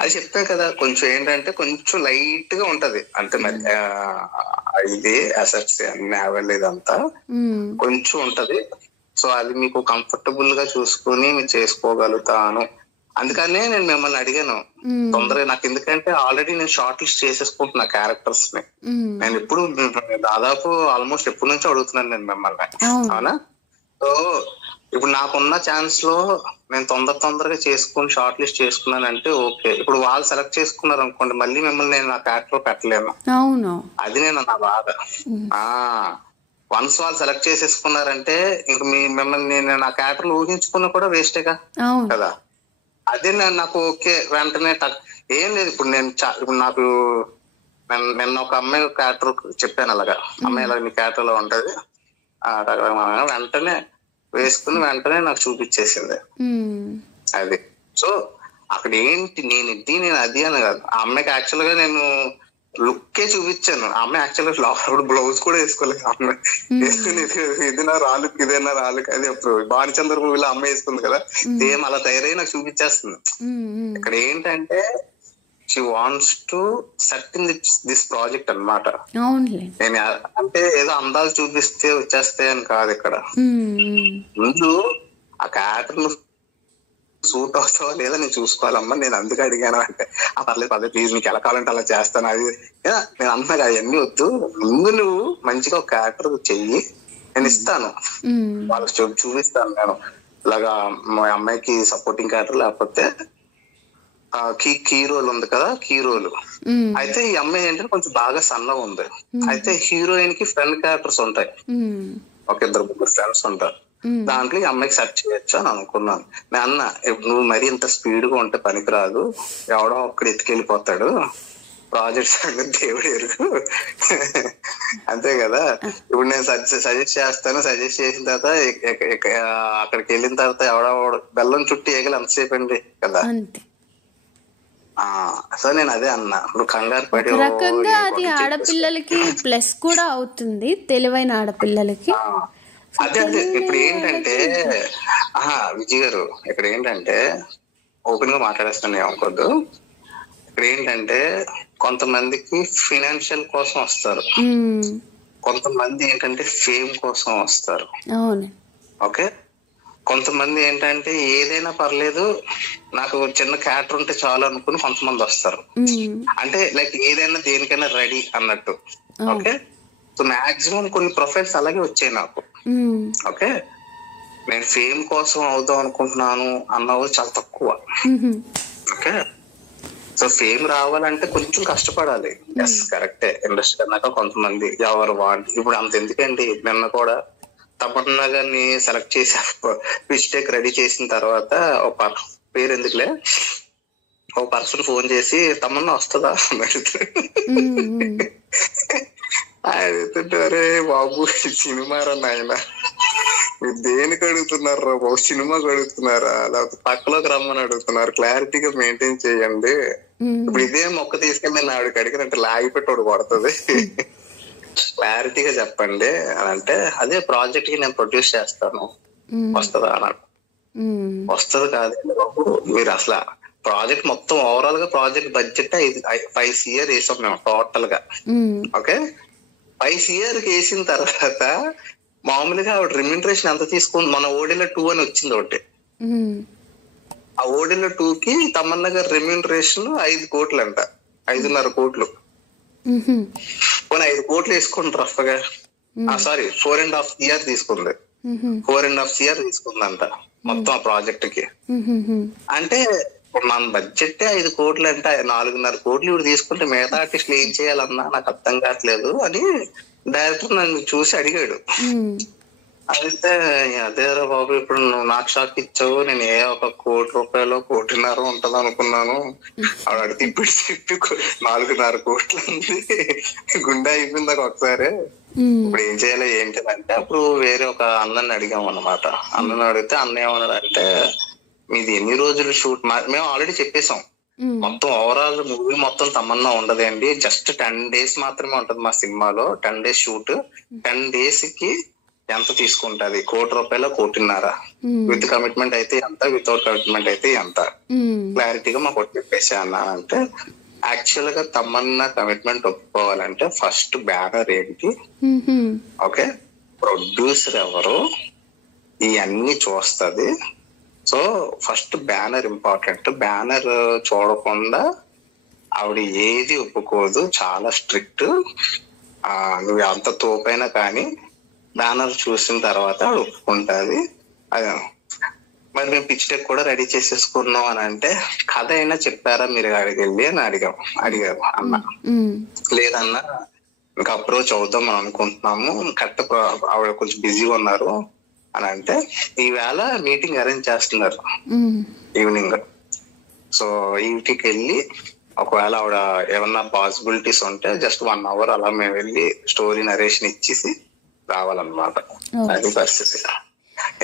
అది చెప్పా కదా, కొంచెం ఏంటంటే కొంచెం లైట్ గా ఉంటది అంటే, మరి ఇది అసెట్స్ నావెల్ ఇదంతా కొంచెం ఉంటది. సో అది మీకు కంఫర్టబుల్ గా చూసుకుని మీరు చేసుకోగలుగుతాను. అందుకనే నేను మిమ్మల్ని అడిగాను తొందరగా. నాకు ఎందుకంటే ఆల్రెడీ నేను షార్ట్ లిస్ట్ చేసేసుకుంటున్నా క్యారెక్టర్స్ ని. నేను ఇప్పుడు దాదాపు ఆల్మోస్ట్ ఎప్పటి నుంచో అడుగుతున్నాను నేను మిమ్మల్ని, అవునా? సో ఇప్పుడు నాకున్న ఛాన్స్ లో నేను తొందరగా చేసుకుని షార్ట్ లిస్ట్ చేసుకున్నానంటే ఓకే. ఇప్పుడు వాళ్ళు సెలెక్ట్ చేసుకున్నారు అనుకోండి, మళ్ళీ మిమ్మల్ని నేను నా క్యారెక్టర్ పెట్టలేను. అది నేను నా బాధ. వన్స్ వాళ్ళు సెలెక్ట్ చేసేసుకున్నారంటే ఇంక మిమ్మల్ని నేను నా క్యారెక్టర్ ఊహించుకున్నా కూడా వేస్టేగా కదా. అదే నాకు ఓకే వెంటనే ఏం లేదు. ఇప్పుడు నేను ఇప్పుడు నాకు నిన్న ఒక అమ్మాయి క్యారెక్టర్ చెప్పాను, అలాగా అమ్మాయి ఇలా మీ క్యారెక్టర్ లో ఉంటది, వెంటనే వేసుకుని వెంటనే నాకు చూపించేసింది అది. సో అక్కడ ఏంటి, నేను అది అని కాదు, ఆ అమ్మాయికి యాక్చువల్ గా నేను లుక్కే చూపించాను. ఆ అమ్మాయి యాక్చువల్ గా లోపల బ్లౌజ్ కూడా వేసుకోలేదు. ఆ అమ్మాయి వేసుకుని ఇది నా రాలుక్, ఇదేనా రాలుక్, అది అప్పుడు భానుచంద్ర మూవీలో అమ్మాయి వేసుకుంది కదా, సేమ్ అలా తయారై నాకు చూపించేస్తుంది. ఇక్కడ ఏంటంటే she wants to set in this project అన్నమాట. నేను అంటే ఏదో అందాలు చూపిస్తే వచ్చేస్తాయి అని కాదు. ఇక్కడ ముందు ఆ క్యారెక్టర్ సూట్ అవుతావా లేదా నేను చూసుకోవాలమ్మా. నేను అందుకు అడిగాను అంటే, పర్లేదు ప్లీజ్ నీకు ఎలా కావాలంటే అలా చేస్తాను. అది నేను అంటున్నా అవన్నీ వద్దు, ముందు నువ్వు మంచిగా ఒక క్యారెక్టర్ చెయ్యి, నేను ఇస్తాను, వాళ్ళకి చూపిస్తాను. నేను ఇలాగా మా అమ్మాయికి సపోర్టింగ్ క్యారెక్టర్, లేకపోతే కీ రోల్ ఉంది కదా, కీ రోల్. అయితే ఈ అమ్మాయి ఏంటంటే కొంచెం బాగా సన్నగా ఉంది. అయితే హీరోయిన్ కి ఫ్రెండ్ క్యారెక్టర్స్ ఉంటాయి, ఒక 2-3 ఫ్రెండ్స్ ఉంటారు. దాంట్లో ఈ అమ్మాయికి సెర్చ్ చేయొచ్చు అని అనుకున్నాను. నేను అన్న, నువ్వు మరీ ఇంత స్పీడ్ గా ఉంటే పనికిరాదు, ఎవడో ఒక్కడు ఎత్తుకెళ్ళిపోతాడు, ప్రాజెక్ట్ సంగతి దేవుడు ఎరుగు, అంతే కదా. ఇప్పుడు నేను సజెస్ట్ చేస్తాను, సజెస్ట్ చేసిన తర్వాత అక్కడికి వెళ్ళిన తర్వాత ఎవడో బెల్లం చుట్టి ఏగలు ఎంతసేపు అండి కదా. సో నేను అదే అన్నా, ఇప్పుడు కంగారు పడి రకంగా అది ఆడపిల్లలకి ప్లస్ కూడా అవుతుంది, తెలివైన ఆడపిల్లలకి. అదే ఇప్పుడు ఏంటంటే విజయ్ గారు, ఇక్కడ ఏంటంటే ఓపెన్ గా మాట్లాడేస్తాను అనుకోద్దు. ఇక్కడ ఏంటంటే కొంతమందికి ఫైనాన్షియల్ కోసం వస్తారు, కొంతమంది ఏంటంటే ఫేమ్ కోసం వస్తారు. ఓకే, కొంతమంది ఏంటంటే ఏదైనా పర్లేదు నాకు చిన్న క్యారెక్టర్ ఉంటే చాలు అనుకుని కొంతమంది వస్తారు. అంటే లైక్ ఏదైనా దేనికైనా రెడీ అన్నట్టు. ఓకే, సో మాక్సిమం కొన్ని ప్రొఫైల్స్ అలాగే వచ్చాయి నాకు. ఓకే, నేను ఫేమ్ కోసం అవుదాం అనుకుంటున్నాను అన్నవి చాలా తక్కువ. ఓకే, సో ఫేమ్ రావాలంటే కొంచెం కష్టపడాలి. ఎస్ కరెక్టే. ఇండస్ట్రీ అన్నాక కొంతమంది ఎవరు ఇప్పుడు అంత ఎందుకండి, నిన్న కూడా తమన్నా గారిని సెలెక్ట్ చేసి మిస్టేక్ రెడీ చేసిన తర్వాత ఒక పేరు ఎందుకులే, ఒక పర్సన్ ఫోన్ చేసి తమన్నా వస్తుందా అని అడుగుతారు. అడుగుతుంటారే బాబు సినిమారా నాయన, మీరు దేనికి అడుగుతున్నారా బాబు? సినిమాకి అడుగుతున్నారా లేకపోతే పక్కలోకి రమ్మని అడుగుతున్నారు? క్లారిటీగా మెయింటైన్ చేయండి. ఇప్పుడు ఇదే మొక్క తీసుకెళ్ళి నేను ఆవిడకి అడిగినట్టు లాగిపెట్టి ఒకటి పడుతుంది. క్లారిటీగా చెప్పండి అని అంటే, అదే ప్రాజెక్ట్ కి నేను ప్రొడ్యూస్ చేస్తాను, వస్తుందా అన్నాడు. వస్తుంది కాదు బాబు, మీరు అసలు ప్రాజెక్ట్ మొత్తం ఓవరాల్ గా ప్రాజెక్ట్ బడ్జెట్ 5 CR వేసాం మేము టోటల్ గా. ఓకే, 5 CR వేసిన తర్వాత మామూలుగా ఆవిడ రెమ్యూనరేషన్ ఎంత తీసుకుంది? మన ఓడిలో 2 అని వచ్చింది ఒకటి. ఆ ఓడిలో 2 కి తమన్నా గారి రెమ్యూనరేషన్ 5 కోట్లు అంట, 5.5 కోట్లు. 5 కోట్లు వేసుకోండి రఫ్ గా. సారీ, 4.5 CR తీసుకుంది. 4.5 CR తీసుకుందంట మొత్తం ఆ ప్రాజెక్ట్ కి. అంటే మన బడ్జెట్ 5 కోట్లు అంటే 4.5 కోట్లు ఇవి తీసుకుంటే మిగతా ఆర్టిస్టులు ఏం చేయాలన్నా నాకు అర్థం కావట్లేదు అని డైరెక్టర్ నన్ను చూసి అడిగాడు. అయితే అదేరా బాబు, ఇప్పుడు నువ్వు నాకు షాక్ ఇచ్చావు. నేను ఒక 1 కోటి రూపాయలు 1.5 కోట్లు ఉంటది అనుకున్నాను. ఆవిడ అడిగి తిప్పి 4.5 కోట్లు ఉంది. గుండె అయిపోయింది నాకు ఒకసారి. ఇప్పుడు ఏం చేయాలి ఏంటి అంటే, అప్పుడు వేరే ఒక అన్నని అడిగాం అన్నమాట. అన్నని అడిగితే అన్న ఏమన్నాడు అంటే, మీది ఎన్ని రోజులు షూట్? మేము ఆల్రెడీ చెప్పేసాం, మొత్తం ఓవరాల్ మూవీ మొత్తం తమన్నా ఉండదండి, జస్ట్ 10 days మాత్రమే ఉంటది మా సినిమాలో. 10 days షూట్. 10 days కి ఎంత తీసుకుంటది? 1 కోటి రూపాయలు 1.5 కోట్లు. విత్ కమిట్మెంట్ అయితే ఎంత, వితౌట్ కమిట్మెంట్ అయితే ఎంత, క్లారిటీగా మాకు చెప్పేసి అన్న అంటే, యాక్చువల్ గా తమన్నా కమిట్మెంట్ ఒప్పుకోవాలంటే ఫస్ట్ బ్యానర్ ఏంటి, ఓకే, ప్రొడ్యూసర్ ఎవరు, ఇవన్నీ చూస్తుంది. So first banner important. Banner చూడకుండా ఆవిడ ఏది ఒప్పుకోదు, చాలా స్ట్రిక్ట్. నువ్వు అంత తోపైనా కానీ బ్యానర్ చూసిన తర్వాత ఆవిడ ఒప్పుకుంటుంది. అదే మరి మేము పిచ్ డెక్ కూడా రెడీ చేసేసుకున్నాం అని అంటే, కథ అయినా చెప్పారా మీరు అడిగి వెళ్ళి అని అడిగారు అన్న. లేదన్నా ఇంకా అప్రోచ్ అవుతాం అని అనుకుంటున్నాము, కరెక్ట్ ఆవిడ కొంచెం బిజీగా ఉన్నారు అని అంటే, ఈవేళ మీటింగ్ అరేంజ్ చేస్తున్నారు ఈవినింగ్. సో ఈవిటికి వెళ్ళి ఒకవేళ ఆవిడ ఏమన్నా పాసిబిలిటీస్ ఉంటే జస్ట్ 1 hour అలా మేము వెళ్ళి స్టోరీ నరేషన్ ఇచ్చేసి రావాలన్నమాట. అది పరిస్థితి.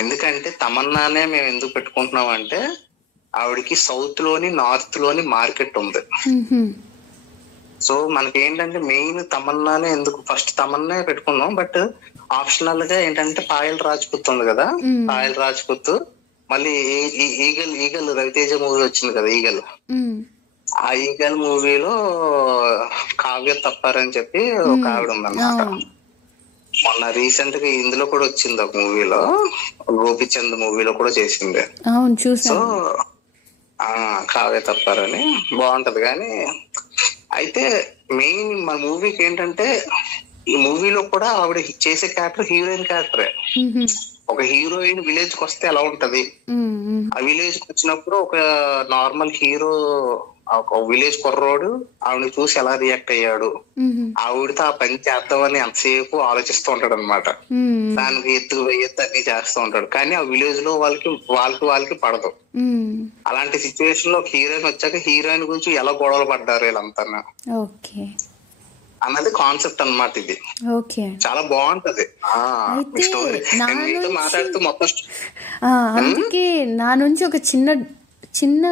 ఎందుకంటే తమన్నానే మేము ఎందుకు పెట్టుకుంటున్నాం అంటే, ఆవిడకి సౌత్ లోని నార్త్ లోని మార్కెట్ ఉంది. సో మనకి ఏంటంటే మెయిన్ తమన్నానే ఎందుకు ఫస్ట్ తమన్నే పెట్టుకున్నాం. బట్ ఆప్షనల్ గా ఏంటంటే పాయల్ రాజ్పుత్ ఉంది కదా, పాయల్ రాజ్పుత్, మళ్ళీ ఈగల్ రవితేజ మూవీ వచ్చింది కదా ఈగల్, ఆ ఈగల్ మూవీలో కావ్య తప్పారని చెప్పి ఒక ఆవిడ ఉందన్నమాట. మొన్న రీసెంట్ గా ఇందులో కూడా వచ్చింది ఒక మూవీలో, గోపిచంద్ మూవీలో కూడా చేసింది. సో కావ్య తప్పారని బాగుంటది. కానీ అయితే మెయిన్ మన మూవీకి ఏంటంటే, ఈ మూవీలో కూడా ఆవిడ చేసే క్యారెక్టర్ హీరోయిన్ క్యారెక్టరే. ఒక హీరోయిన్ విలేజ్ కి వస్తే ఎలా ఉంటది, ఆ విలేజ్ కి వచ్చినప్పుడు ఒక నార్మల్ హీరో, ఒక విలేజ్ కుర్రోడు ఆవిడని చూసి ఎలా రియాక్ట్ అయ్యాడు, ఆవిడతో ఆ పని చేద్దామని ఎంతసేపు ఆలోచిస్తూ ఉంటాడు అనమాట. దానికి ఎత్తు అన్ని చేస్తూ ఉంటాడు. కానీ ఆ విలేజ్ లో వాళ్ళకి పడదు. అలాంటి సిచ్యువేషన్ లో హీరోయిన్ వచ్చాక హీరోయిన్ గురించి ఎలా గొడవలు పడ్డారు వీళ్ళంతా అన్నది కాన్సెప్ట్ అన్నమాట. ఇది చాలా బాగుంటది స్టోరీ. మాట్లాడుతూ మొత్తం అందుకే నా నుంచి ఒక చిన్న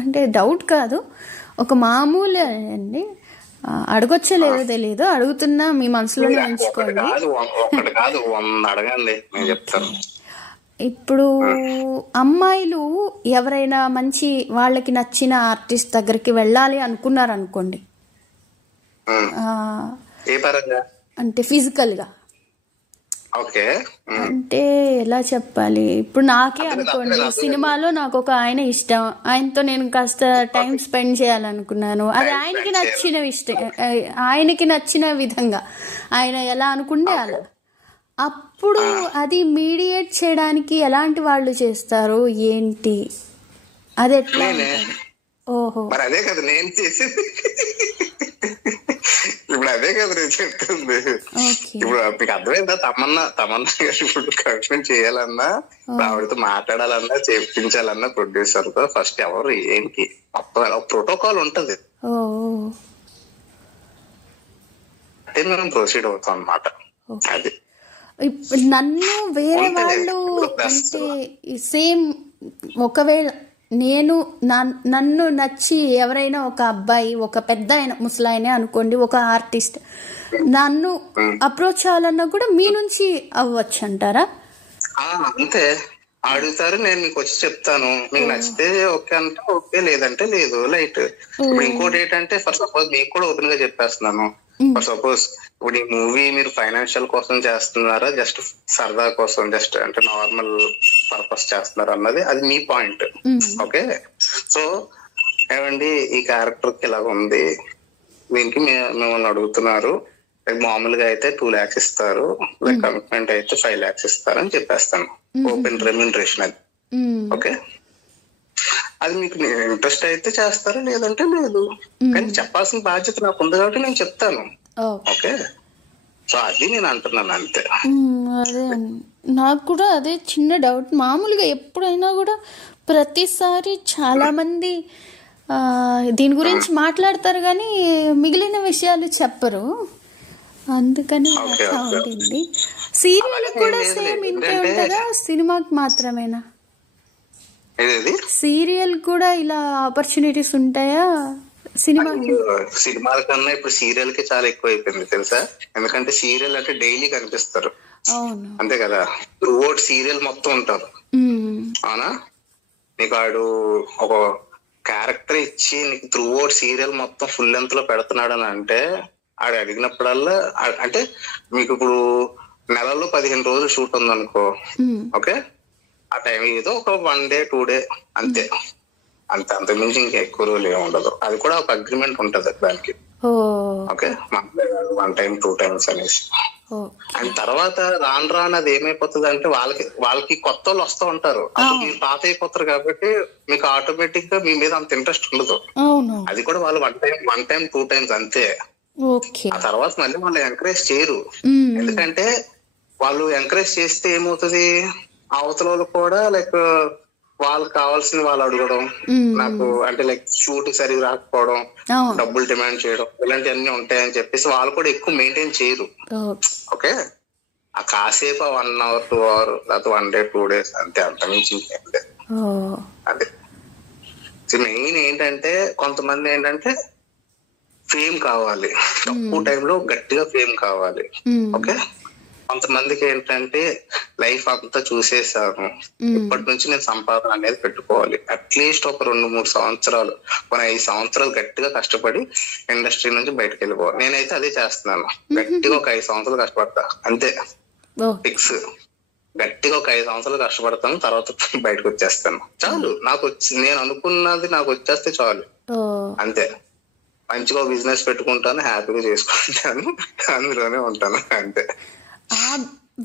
అంటే డౌట్ కాదు, ఒక మామూలు అండి, అడగొచ్చో లేదో తెలీదు, అడుగుతున్నా, మీ మనసులోనే ఉంచుకోండి. అడగండి, నేను చెప్తాను. ఇప్పుడు అమ్మాయిలు ఎవరైనా మంచి వాళ్ళకి నచ్చిన ఆర్టిస్ట్ దగ్గరికి వెళ్ళాలి అనుకున్నారు అనుకోండి, అంటే ఫిజికల్ గా, అంటే ఎలా చెప్పాలి, ఇప్పుడు నాకే అనుకోండి, సినిమాలో నాకు ఒక ఆయన ఇష్టం, ఆయనతో నేను కాస్త టైం స్పెండ్ చేయాలనుకున్నాను, అది ఆయనకి నచ్చిన విధంగా ఆయన ఎలా అనుకుంటే అలా, అప్పుడు అది మీడియేట్ చేయడానికి ఎలాంటి వాళ్ళు చేస్తారు ఏంటి, అది ఎట్లా? ఓహో, అదే కదా నేను చేసేది. ఇప్పుడు అదే కదా నేను చెప్తుంది. ఇప్పుడు మీకు అర్థమైందా? తమన్నా ఇప్పుడు కమిట్మెంట్ చేయాలన్నా, ఆవిడతో మాట్లాడాలన్నా, చెప్పించాలన్నా ప్రొడ్యూసర్ తో ఫస్ట్ ఎవరు ఏంటి మొత్తం ప్రోటోకాల్ ఉంటది. బట్టి మనం ప్రొసీడ్ అవుతాం అన్నమాట. అది నన్ను వేరే వాళ్ళు అంటే సేమ్, ఒకవేళ నేను నన్ను నచ్చి ఎవరైనా ఒక అబ్బాయి, ఒక పెద్ద ఆయన, ముసలాయనే అనుకోండి, ఒక ఆర్టిస్ట్ నన్ను అప్రోచ్ అవ్వాలన్నా కూడా మీ నుంచి అవ్వచ్చు అంటారా? అంతే, అడుగుతారు, నేను మీకు వచ్చి చెప్తాను, మీకు నచ్చితే ఓకే అంటే ఓకే, లేదంటే లేదు, లైట్. ఇప్పుడు ఇంకోటి ఏంటంటే, ఫర్ సపోజ్ మీకు కూడా ఓపెన్ గా చెప్పేస్తున్నాను, ఫర్ సపోజ్ ఇప్పుడు ఈ మూవీ మీరు ఫైనాన్షియల్ కోసం చేస్తున్నారా, జస్ట్ సరదా కోసం, జస్ట్ అంటే నార్మల్ పర్పస్ చేస్తున్నారా అన్నది అది మీ పాయింట్. ఓకే, సో ఏమండి ఈ క్యారెక్టర్ కి ఇలా ఉంది, దీనికి మిమ్మల్ని అడుగుతున్నారు, మామూలుగా అయితే 2 lakhs ఇస్తారు, లైక్ కమిట్మెంట్ అయితే 5 lakhs ఇస్తారు అని చెప్పేస్తాను. ఓపెన్ రెమ్యూనరేషన్ అది. ఓకే, అది మీకు ఇంట్రెస్ట్ అయితే చేస్తారు, లేదంటే లేదు. కానీ చెప్పాల్సిన బాధ్యత నాకు ఉంది కాబట్టి నేను చెప్తాను. ఓకే, సో అది నేను అంటున్నాను అంతే. అదే నాకు కూడా అదే చిన్న డౌట్. మామూలుగా ఎప్పుడైనా కూడా ప్రతిసారి చాలా మంది దీని గురించి మాట్లాడతారు కానీ మిగిలిన విషయాలు చెప్పరు, అందుకని ఉంటుంది. సీరియల్ కూడా సేమ్ ఇంతే ఉంటుందా, సినిమాకి మాత్రమేనా? సీరియల్ కూడా ఇలా ఆపర్చునిటీస్ ఉంటాయా? సినిమాల కన్నా ఇప్పుడు సీరియల్ కి చాలా ఎక్కువ అయిపోయింది తెలుసా, ఎందుకంటే సీరియల్ అంటే డైలీ కనిపిస్తారు, అంతే కదా, త్రూ అవుట్ సీరియల్ మొత్తం ఉంటారు. అవునా, నీకు ఆడు ఒక క్యారెక్టర్ ఇచ్చి నీకు త్రూ అవుట్ సీరియల్ మొత్తం ఫుల్ లెంత్ లో పెడుతున్నాడు అని అంటే, ఆడు అడిగినప్పుడల్లా, అంటే మీకు ఇప్పుడు నెలలో 15 రోజులు షూట్ ఉందనుకో, ఓకే, ఆ టైం ఏదో ఒక 1 day 2 day అంతే, అంతకుమించి ఇంకా ఎక్కువ రోజులు ఏమి ఉండదు. అది కూడా ఒక అగ్రిమెంట్ ఉంటది దానికి. ఓకే, 1 time 2 times అనేసి. అండ్ తర్వాత రాను అది ఏమైపోతుంది అంటే, వాళ్ళకి కొత్త వాళ్ళు వస్తూ ఉంటారు, అప్పుడు మీరు పాత అయిపోతారు కాబట్టి మీకు ఆటోమేటిక్ గా మీ మీద అంత ఇంట్రెస్ట్ ఉండదు. అది కూడా వాళ్ళు 1 time 2 times అంతే. ఆ తర్వాత మళ్ళీ వాళ్ళు ఎంకరేజ్ చేయరు, ఎందుకంటే వాళ్ళు ఎంకరేజ్ చేస్తే ఏమవుతుంది, అవతల వాళ్ళు కూడా లైక్ వాళ్ళకి కావాల్సిన వాళ్ళు అడగడం, నాకు అంటే లైక్ షూట్ సరిగ్గా రాకపోవడం, డబ్బులు డిమాండ్ చేయడం, ఇలాంటివన్నీ ఉంటాయని చెప్పేసి వాళ్ళు కూడా ఎక్కువ మెయింటైన్ చేయరు. ఓకే, ఆ కాసేపు 1 hour 2 hour లేకపోతే 1 day 2 days అంతే, అంతమించి ఇంకేం లేదు. అదే మెయిన్ ఏంటంటే, కొంతమంది ఏంటంటే ఫేమ్ కావాలి, తక్కువ టైంలో గట్టిగా ఫేమ్ కావాలి. ఓకే, కొంతమందికి ఏంటంటే లైఫ్ అంతా చూసేసాను, ఇప్పటి నుంచి నేను సంపాదన అనేది పెట్టుకోవాలి, అట్లీస్ట్ ఒక 2-3 సంవత్సరాలు, 5 సంవత్సరాలు గట్టిగా కష్టపడి ఇండస్ట్రీ నుంచి బయటకు వెళ్ళిపోవాలి. నేనైతే అదే చేస్తున్నాను, గట్టిగా ఒక 5 సంవత్సరాలు కష్టపడతా అంతే, ఫిక్స్. గట్టిగా ఒక 5 సంవత్సరాలు కష్టపడతాను, తర్వాత బయటకు వచ్చేస్తాను, చాలు. నేను అనుకున్నది నాకు వచ్చేస్తే చాలు, అంతే. మంచిగా బిజినెస్ పెట్టుకుంటాను, హ్యాపీగా చేసుకుంటాను, అందులోనే ఉంటాను, అంతే.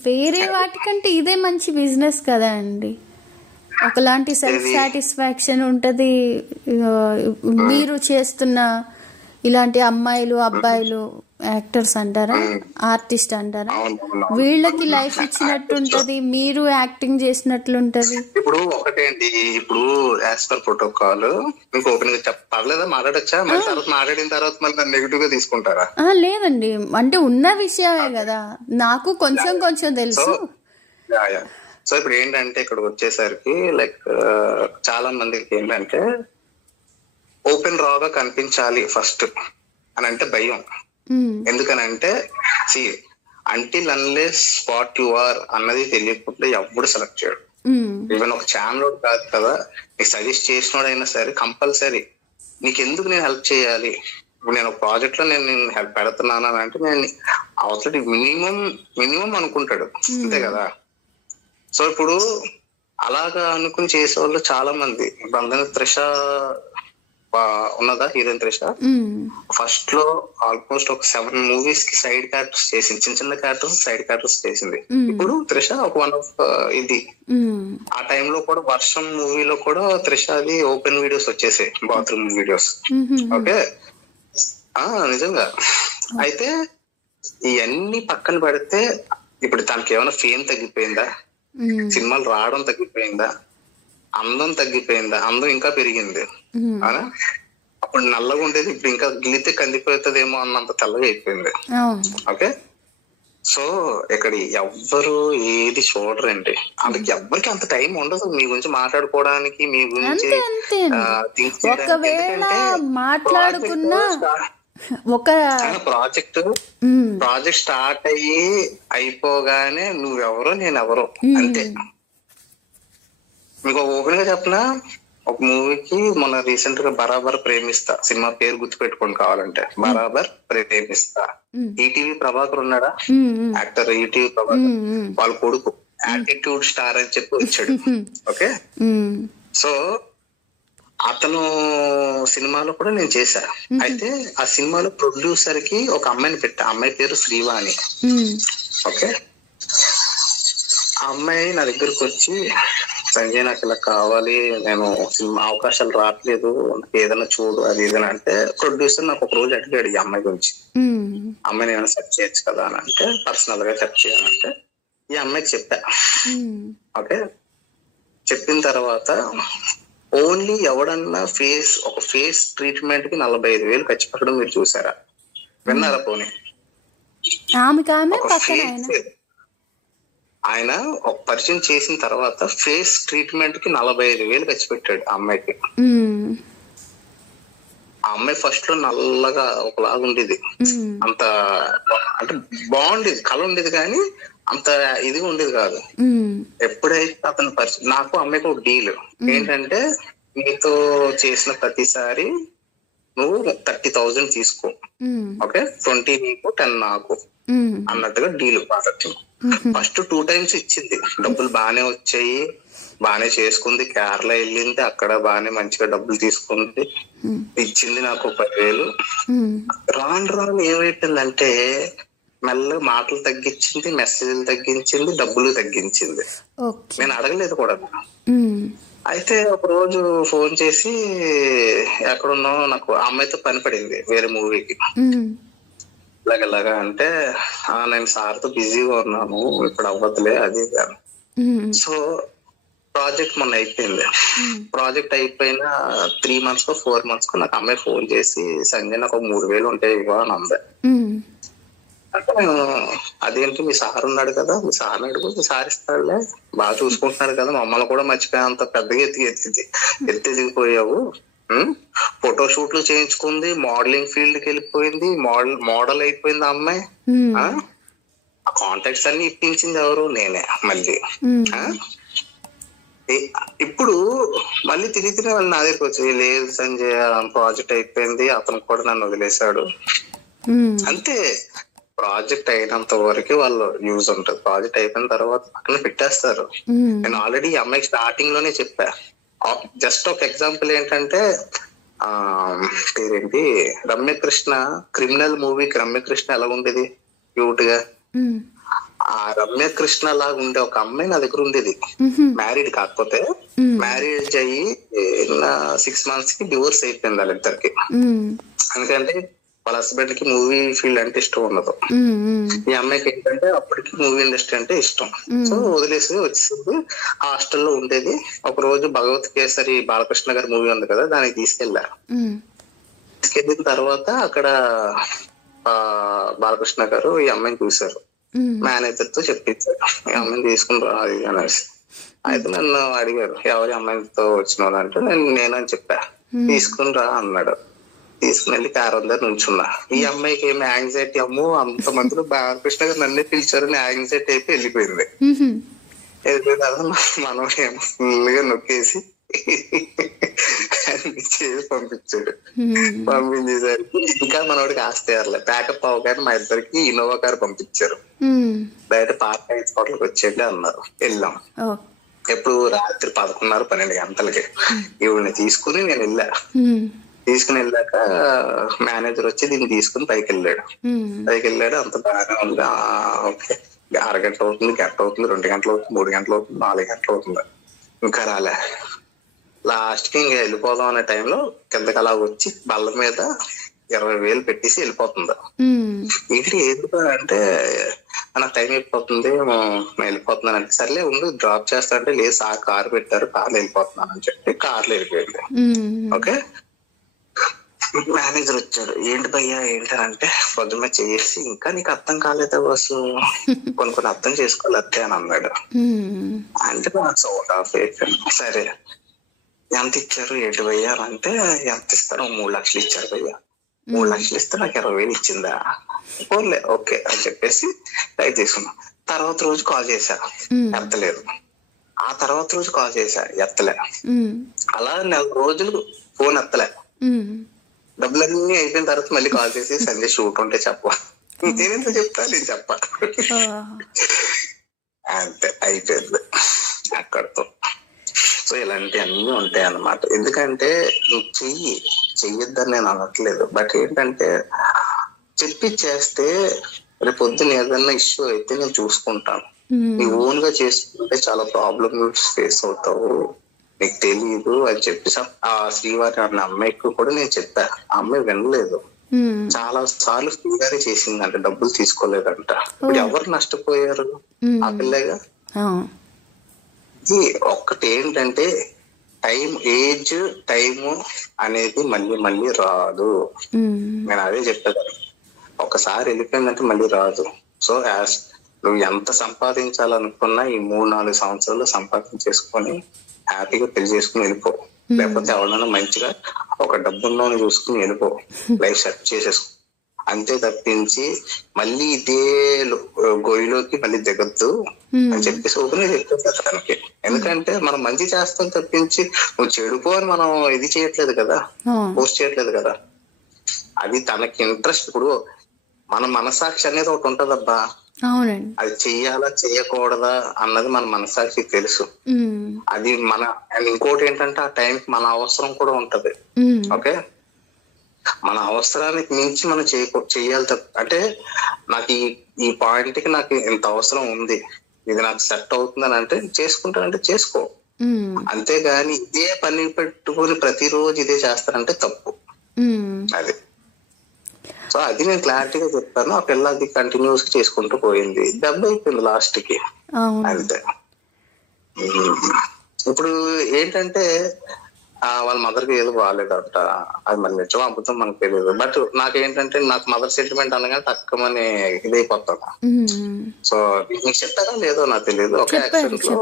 వేరే వాటికంటే ఇదే మంచి బిజినెస్ కదా అండి, ఒకలాంటి సెల్ఫ్ సాటిస్ఫాక్షన్ ఉంటది. మీరు చేస్తున్న ఇలాంటి అమ్మాయిలు అబ్బాయిలు యాక్టర్స్ అంటారా, ఆర్టిస్ట్ అంటారా, వీళ్ళకి లైఫ్ ఇచ్చినట్టు ఉంటది, మీరు యాక్టింగ్ చేసినట్లుంటది. ఇప్పుడు ఒకటేంటి, ఇప్పుడు యాజ్ పర్ ప్రోటోకాల్ మీకు ఓపెన్ గా పర్లేదా, మాట్లాడచ్చా? తర్వాత మాట్లాడిన తర్వాత మళ్ళీ దాన్ని నెగిటివ్ గా తీసుకుంటారా? లేదండి, అంటే ఉన్న విషయమే కదా, నాకు కొంచెం తెలుసు. సో ఇప్పుడు ఏంటంటే ఇక్కడికి వచ్చేసరికి లైక్ చాలా మందికి ఏంటంటే ఓపెన్ రాగా కనిపించాలి ఫస్ట్ అని అంటే భయం. ఎందుకనంటే until unless what you are అన్నది తెలియకపోతే ఎవ్వడు సెలెక్ట్ చేయడు. ఈవెన్ ఒక ఛానల్ కాదు కదా, నీకు సజెస్ట్ చేసినోడైనా సరే కంపల్సరీ నీకు ఎందుకు నేను హెల్ప్ చేయాలి, ఇప్పుడు నేను ఒక ప్రాజెక్ట్ లో నేను హెల్ప్ పెడుతున్నాను అని అంటే నేను అవతల మినిమం అనుకుంటాడు, అంతే కదా. సో ఇప్పుడు అలాగా అనుకుని చేసేవాళ్ళు చాలా మంది. ఇప్పుడు అందరూ త్రిష ఉన్నదా, హీరోయిన్ త్రిష, ఫస్ట్ లో ఆల్మోస్ట్ ఒక 7 movies కి సైడ్ క్యారెక్టర్స్ చేసింది, చిన్న క్యారెక్టర్స్ సైడ్ క్యారెక్టర్స్ చేసింది. ఇప్పుడు త్రిష ఒక 1 of ఇది. ఆ టైంలో కూడా వర్షం మూవీలో కూడా త్రిషది ఓపెన్ వీడియోస్ వచ్చేసాయి, బాత్రూమ్ వీడియోస్. ఓకే, నిజంగా. అయితే ఇవన్నీ పక్కన పెడితే ఇప్పుడు తనకి ఏమైనా ఫేమ్ తగ్గిపోయిందా, సినిమాలు రావడం తగ్గిపోయిందా, అందం తగ్గిపోయిందా? అందం ఇంకా పెరిగింది. అవునా, అప్పుడు నల్లగా ఉండేది, ఇప్పుడు ఇంకా గిలితే కందిపోతుందేమో అన్నంత తెల్లగా అయిపోయింది. ఓకే, సో ఇక్కడ ఎవ్వరు ఏది చూడరండి. వాళ్ళకి ఎవ్వరికి అంత టైం ఉండదు మీ గురించి మాట్లాడుకోవడానికి, మీ గురించి అంతే థింక్ చేయడానికి. ఒకవేళ మాట్లాడుకున్నా ఒక ప్రాజెక్ట్ స్టార్ట్ అయ్యి అయిపోగానే నువ్వెవరో నేనెవరో అంతే. మీకు ఓపెన్ గా చెప్పనా, ఒక మూవీకి మొన్న రీసెంట్ గా బరాబర్ ప్రేమిస్తా సినిమా పేరు గుర్తు పెట్టుకోండి కావాలంటే, బరాబర్ ప్రేమిస్తా. ఈటీవీ ప్రభాకర్ ఉన్నాడా యాక్టర్, ఈటీవీ ప్రభాకర్ వాళ్ళ కొడుకు యాటిట్యూడ్ స్టార్ అని చెప్పి వచ్చాడు. ఓకే, సో అతను సినిమాలో కూడా నేను చేశా. అయితే ఆ సినిమాలో ప్రొడ్యూసర్ కి ఒక అమ్మాయిని పెట్టా, అమ్మాయి పేరు శ్రీవాణి. ఓకే, ఆ అమ్మాయి నా దగ్గరకు వచ్చి, సంజయ్ నాకు ఇలా కావాలి, నేను సినిమా అవకాశాలు రావట్లేదు, ఏదైనా చూడు అది ఏదైనా అంటే, ప్రొడ్యూసర్ నాకు ఒక రోజు అడిగాడు ఈ అమ్మాయి గురించి, అమ్మాయిని ఏమైనా సెర్చ్ చేయొచ్చు కదా అని అంటే, పర్సనల్ గా సెర్చ్ చేయాలంటే ఈ అమ్మాయికి చెప్పా. ఓకే, చెప్పిన తర్వాత ఓన్లీ ఎవడన్నా ఒక ఫేస్ ట్రీట్మెంట్ కి 45,000 ఖర్చు పెట్టడం మీరు చూసారా? విన్నారా? పోనీ ఆయన ఒక పరిచయం చేసిన తర్వాత ఫేస్ ట్రీట్మెంట్ కి 45,000 ఖర్చు పెట్టాడు ఆ అమ్మాయికి. ఆ అమ్మాయి ఫస్ట్ లో నల్లగా ఒకలాగా ఉండేది, అంత అంటే బాగుండేది, కళ ఉండేది కానీ అంత ఇదిగా ఉండేది కాదు. ఎప్పుడైతే అతను పరిచయం, నాకు అమ్మాయికి ఒక డీల్ ఏంటంటే, నీతో చేసిన ప్రతిసారి నువ్వు 30,000 తీసుకో, ఓకే, 20 నీకు 10 నాకు అన్నట్టుగా డీల్. ఫస్ట్ 2 times ఇచ్చింది, డబ్బులు బాగానే వచ్చాయి, బాగానే చేసుకుంది, కేరళ వెళ్ళింది, అక్కడ బాగానే మంచిగా డబ్బులు తీసుకుంది, ఇచ్చింది నాకు 10,000. రాను ఏమైపోయిందంటే మెల్లగా మాటలు తగ్గించింది, మెసేజ్లు తగ్గించింది, డబ్బులు తగ్గించింది. నేను అడగలేదు కూడా. అయితే ఒక రోజు ఫోన్ చేసి, ఎక్కడున్నావు, నాకు ఆ అమ్మాయితో పని పడింది వేరే మూవీకి, ఇలాగలాగా అంటే, నేను సార్తో బిజీగా ఉన్నాను ఇప్పుడు అవ్వదులే అది. సో ప్రాజెక్ట్ మొన్న అయిపోయింది. ప్రాజెక్ట్ అయిపోయిన 3 months 4 months నాకు అమ్మాయి ఫోన్ చేసి, సంజయ్ నాకు 3,000 ఉంటాయి ఇవ్వ అని అంది. అంటే నేను, అదేంటి మీ సార్ ఉన్నాడు కదా, మీ సార్ అడుగు, మీ సార్ ఇస్తాడులే, బాగా చూసుకుంటున్నాడు కదా, మమ్మల్ని కూడా మర్చిపోయేంత పెద్దగా ఎత్తిదిగిపోయావు. ఫోటో షూట్లు చేయించుకుంది, మోడలింగ్ ఫీల్డ్ కి వెళ్ళిపోయింది, మోడల్ అయిపోయింది ఆ అమ్మాయి. ఆ కాంటాక్ట్స్ అన్ని ఇప్పించింది ఎవరు? నేనే. మళ్ళీ ఇప్పుడు మళ్ళీ తిరిగి వాళ్ళు నా దగ్గరికి వచ్చి, లేదు సంజయ్ ప్రాజెక్ట్ అయిపోయింది, అతను కూడా నన్ను వదిలేశాడు. అంతే, ప్రాజెక్ట్ అయినంత వరకు వాళ్ళు యూజ్ ఉంటుంది, ప్రాజెక్ట్ అయిపోయిన తర్వాత పక్కన పెట్టేస్తారు. నేను ఆల్రెడీ ఈ అమ్మాయికి స్టార్టింగ్ లోనే చెప్పా. జస్ట్ ఒక ఎగ్జాంపుల్ ఏంటంటే, పేరేంటి, రమ్యకృష్ణ క్రిమినల్ మూవీకి రమ్యకృష్ణ ఎలా ఉండేది క్యూట్ గా, ఆ రమ్యకృష్ణ లాగా ఉండే ఒక అమ్మాయి నా దగ్గర ఉండేది. మ్యారీడ్, కాకపోతే మ్యారేజ్ అయ్యి 6 months కి డివోర్స్ అయిపోయింది వాళ్ళిద్దరికి. ఎందుకంటే వాళ్ళ హస్బెండ్ కి మూవీ ఫీల్డ్ అంటే ఇష్టం ఉండదు, ఈ అమ్మాయికి ఏంటంటే అప్పటికి మూవీ ఇండస్ట్రీ అంటే ఇష్టం. సో వదిలేసి వచ్చేసింది, హాస్టల్లో ఉండేది. ఒక రోజు భగవత్ కేసరి బాలకృష్ణ గారి మూవీ ఉంది కదా, దానికి తీసుకెళ్లారు. తీసుకెళ్ళిన తర్వాత అక్కడ బాలకృష్ణ గారు ఈ అమ్మాయిని చూశారు, మేనేజర్ తో చెప్పించారు ఈ అమ్మాయిని తీసుకుని రా అది అనేసి. అయితే నన్ను అడిగారు, ఎవరి అమ్మాయితో వచ్చిన అంటే నేనని చెప్పా. తీసుకుని రా అన్నాడు. తీసుకుని వెళ్ళి కారు అందరు నుంచున్నా. ఈ అమ్మాయికి ఏమి యాంగ్జైటీ, అమ్మో అంత మందిలో బాలకృష్ణ గారు నన్నే పిలిచారు, యాంగ్జైటీ అయిపోయి వెళ్ళిపోయింది. మనోడు ఏమో ఫుల్గా నొక్కేసి చేసి పంపించాడు. పంపించేసరికి ఇంకా మనోడికి ఆస్తేయాలి, ప్యాకప్ అవ్వగానే మా ఇద్దరికి ఇన్నోవా కారు పంపించారు. బయట పార్క్ హోటల్కి వచ్చేయండి అన్నారు. వెళ్ళాం. ఎప్పుడు రాత్రి 11:30-12 గంటలకి ఈవిడ్ని తీసుకుని నేను వెళ్ళా. తీసుకుని వెళ్ళాక మేనేజర్ వచ్చి దీన్ని తీసుకుని పైకి వెళ్ళాడు. అంత బాగానే ఉంది. ఓకే, 6 గంటలు అవుతుంది, గంట అవుతుంది, 2 గంటలు అవుతుంది, 3 గంటలు అవుతుంది, 4 గంటలు అవుతుంది, ఇంకా రాలే. లాస్ట్ కి ఇంకా వెళ్ళిపోదాం అనే టైంలో కిందకి అలా వచ్చి బల్ల మీద 20,000 పెట్టేసి వెళ్ళిపోతుంది. ఏంటి అంటే, నాకు టైం అయిపోతుంది నేను వెళ్ళిపోతున్నాను అంటే, సర్లే ఉండు డ్రాప్ చేస్తా అంటే, లేదు సార్ కారు పెట్టారు, కార్లో వెళ్ళిపోతున్నాను అని చెప్పి కార్లో వెళ్ళిపోయింది. ఓకే, మేనేజర్ వచ్చాడు. ఏంటి భయ్యా ఏంటంటే పొద్దున్న చేసి ఇంకా నీకు అర్థం కాలేదా బస్సు, కొన్ని అర్థం చేసుకోవాలి అంతే అని అన్నాడు. అంటే నాకు సౌండ్ ఆఫ్ అయిపోయాను. సరే ఎంత ఇచ్చారు ఏంటి భయ్యా అని అంటే, ఎంత ఇస్తాను 3 లక్షలు ఇచ్చారు భయ్యా. 3 లక్షలు ఇస్తే నాకు 20,000 ఇచ్చిందా, పోన్లే ఓకే అని చెప్పేసి లైట్ తీసుకున్నా. తర్వాత రోజు కాల్ చేశా, ఎత్తలేదు. ఆ తర్వాత రోజు కాల్ చేశా, ఎత్తలే. అలా 4 రోజులు ఫోన్ ఎత్తలే. డబ్బులన్నీ అయిపోయిన తర్వాత మళ్ళీ కాల్ చేసి సంజయ్ షూట్ ఉంటే చెప్ప, నేనెంత చెప్తా నేను చెప్ప, అంతే అయిపోయింది అక్కడితో. సో ఇలాంటి అన్ని ఉంటాయి అన్నమాట. ఎందుకంటే నువ్వు చెయ్యొద్దని నేను అనట్లేదు, బట్ ఏంటంటే చెప్పి చేస్తే రేపు పొద్దున ఏదైనా ఇష్యూ అయితే నేను చూసుకుంటాను. నీ ఓన్ గా చేసుకుంటే చాలా ప్రాబ్లమ్స్ ఫేస్ అవుతావు, నీకు తెలియదు అని చెప్పి ఆ శ్రీవారి అన్న అమ్మాయికి కూడా నేను చెప్పా. ఆ అమ్మాయి వినలేదు, చాలా సార్లు శ్రీవారి చేసిందంట, డబ్బులు తీసుకోలేదంట. ఇప్పుడు ఎవరు నష్టపోయారు? ఆ పిల్లగా. ఒక్కటి ఏంటంటే ఏజ్ టైము అనేది మళ్ళీ రాదు. నేను అదే చెప్పేదాన్ని, ఒకసారి వెళ్ళిపోయిందంటే మళ్ళీ రాదు. సో నువ్వు ఎంత సంపాదించాలనుకున్నా ఈ 3-4 సంవత్సరాలు సంపాదించేసుకొని హ్యాపీగా పెళ్లి చేసుకుని వెళ్ళిపో. లేకపోతే ఎవరైనా మంచిగా ఒక డబ్బుల్లో చూసుకుని వెళ్ళిపో, లైఫ్ సెట్ చేసేసుకో. అంతే తప్పించి మళ్ళీ ఇదే గొయ్యిలోకి మళ్ళీ దిగద్దు అని చెప్పేసి ఓపెన్ చెప్పేది తనకి. ఎందుకంటే మనం మంచి చేస్తాం తప్పించి నువ్వు చెడుకో అని మనం ఇది చేయట్లేదు కదా, పోస్ట్ చేయట్లేదు కదా. అది తనకి ఇంట్రెస్ట్. ఇప్పుడు మన మనసాక్షి అనేది ఒకటి ఉంటదబ్బా, అది చెయ్యాలా చెయ్యకూడదా అన్నది మన మనసాక్షికి తెలుసు. అది ఇంకోటి ఏంటంటే ఆ టైంకి మన అవసరం కూడా ఉంటది. ఓకే, మన అవసరానికి మించి మనం చెయ్యాలి అంటే నాకు ఈ పాయింట్ కి నాకు ఇంత అవసరం ఉంది, ఇది నాకు సెట్ అవుతుందని అంటే చేసుకుంటానంటే చేసుకో. అంతేగాని ఇదే పని పెట్టుకుని ప్రతిరోజు ఇదే చేస్తానంటే తప్పు. అది సో అది నేను క్లారిటీగా చెప్పాను. ఆ పిల్ల అది కంటిన్యూస్ చేసుకుంటూ పోయింది, దెబ్బ అయిపోయింది లాస్ట్ కి, అంతే. ఇప్పుడు ఏంటంటే వాళ్ళ మదర్ కి ఏదో బాగాలేదంట, అది మరి నిజం అబద్ధం మనకు తెలియదు. బట్ నాకేంటంటే నాకు మదర్ సెంటిమెంట్ అనగానే తక్కువని ఇదైపోతాను. సో నీకు చెప్పారా లేదో నాకు తెలియదు ఒక యాక్సిడెంట్ లో.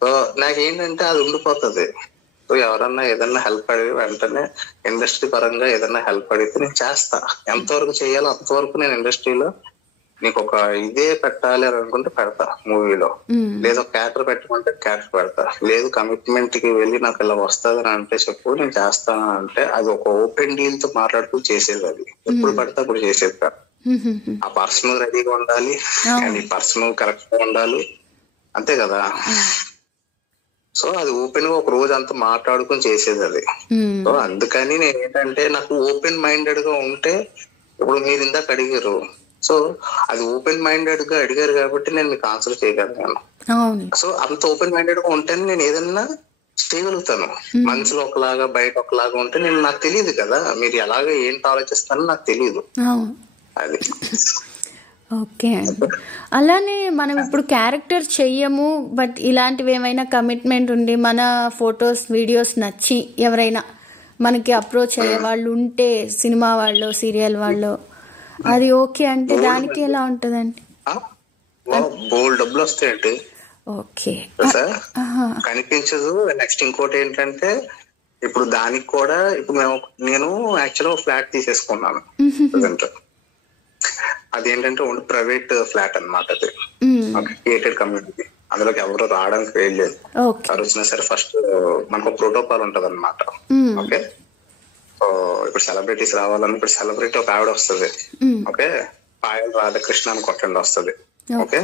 సో నాకేంటంటే అది ఉండిపోతుంది. సో ఎవరన్నా ఏదన్నా హెల్ప్ అడిగి వెంటనే ఇండస్ట్రీ పరంగా ఏదన్నా హెల్ప్ అడిగితే నేను చేస్తా. ఎంతవరకు చేయాలో అంతవరకు నేను ఇండస్ట్రీలో నీకు ఒక ఇదే పెట్టాలి అని అనుకుంటే పెడతా మూవీలో, లేదు క్యారెక్టర్ పెట్టమంటే క్యారెక్టర్ పెడతా, లేదు కమిట్మెంట్ కి వెళ్ళి నాకు ఇలా వస్తుంది అని అంటే చెప్పు నేను చేస్తాను అంటే అది ఒక ఓపెన్ డీల్ తో మాట్లాడుతూ చేసేది. అది ఎప్పుడు పడితే అప్పుడు చేసేది కాదు. ఆ పర్సన్ రెడీగా ఉండాలి అండ్ ఈ పర్సన్ కరెక్ట్ గా ఉండాలి, అంతే కదా. సో అది ఓపెన్ గా ఒక రోజు అంతా మాట్లాడుకుని చేసేది అది. సో అందుకని నేను ఏంటంటే నాకు ఓపెన్ మైండెడ్ గా ఉంటే, ఇప్పుడు మీరు ఇందాక అడిగారు, సో అది ఓపెన్ మైండెడ్ గా అడిగారు కాబట్టి నేను మీకు ఆన్సర్ చేయగలిగాను. సో అంత ఓపెన్ మైండెడ్ గా ఉంటేనే నేను ఏదన్నా చేయగలుగుతాను. మనసులో ఒకలాగా బయట ఒకలాగా ఉంటే నాకు తెలియదు కదా, మీరు ఎలాగ ఏంటి ఆలోచిస్తానో నాకు తెలియదు. అది ఓకే అండి. అలానే మనం ఇప్పుడు క్యారెక్టర్ చెయ్యము, బట్ ఇలాంటివి ఏమైనా కమిట్మెంట్ ఉండి మన ఫొటోస్ వీడియోస్ నచ్చి ఎవరైనా మనకి అప్రోచ్ అయ్యే వాళ్ళు ఉంటే, సినిమా వాళ్ళు సీరియల్ వాళ్ళు, అది ఓకే అంటే దానికి ఎలా ఉంటదండి? బోల్డ్ డబ్బులు వస్తాయండి. ఓకే, కనిపించదు. నెక్స్ట్ ఇంకోటి ఏంటంటే ఇప్పుడు దానికి కూడా ఇప్పుడు నేను యాక్చువల్గా ఫ్లాట్ తీసేసుకున్నాను ప్రజెంట్. అదేంటంటే ఓన్లీ ప్రైవేట్ ఫ్లాట్ అన్నమాట. అది గేటెడ్ కమ్యూనిటీ, అందులోకి ఎవరు రావడానికి వేయలేదు. ఎవరు వచ్చినా సరే ఫస్ట్ మనకు ప్రోటోకాల్ ఉంటది అనమాట. ఓకే, సో ఇప్పుడు సెలబ్రిటీస్ రావాలని, ఇప్పుడు సెలబ్రిటీ ఒక ఆవిడ వస్తుంది. ఓకే, పాయల్ రాధాకృష్ణ అని కొట్టండి వస్తుంది. ఓకే,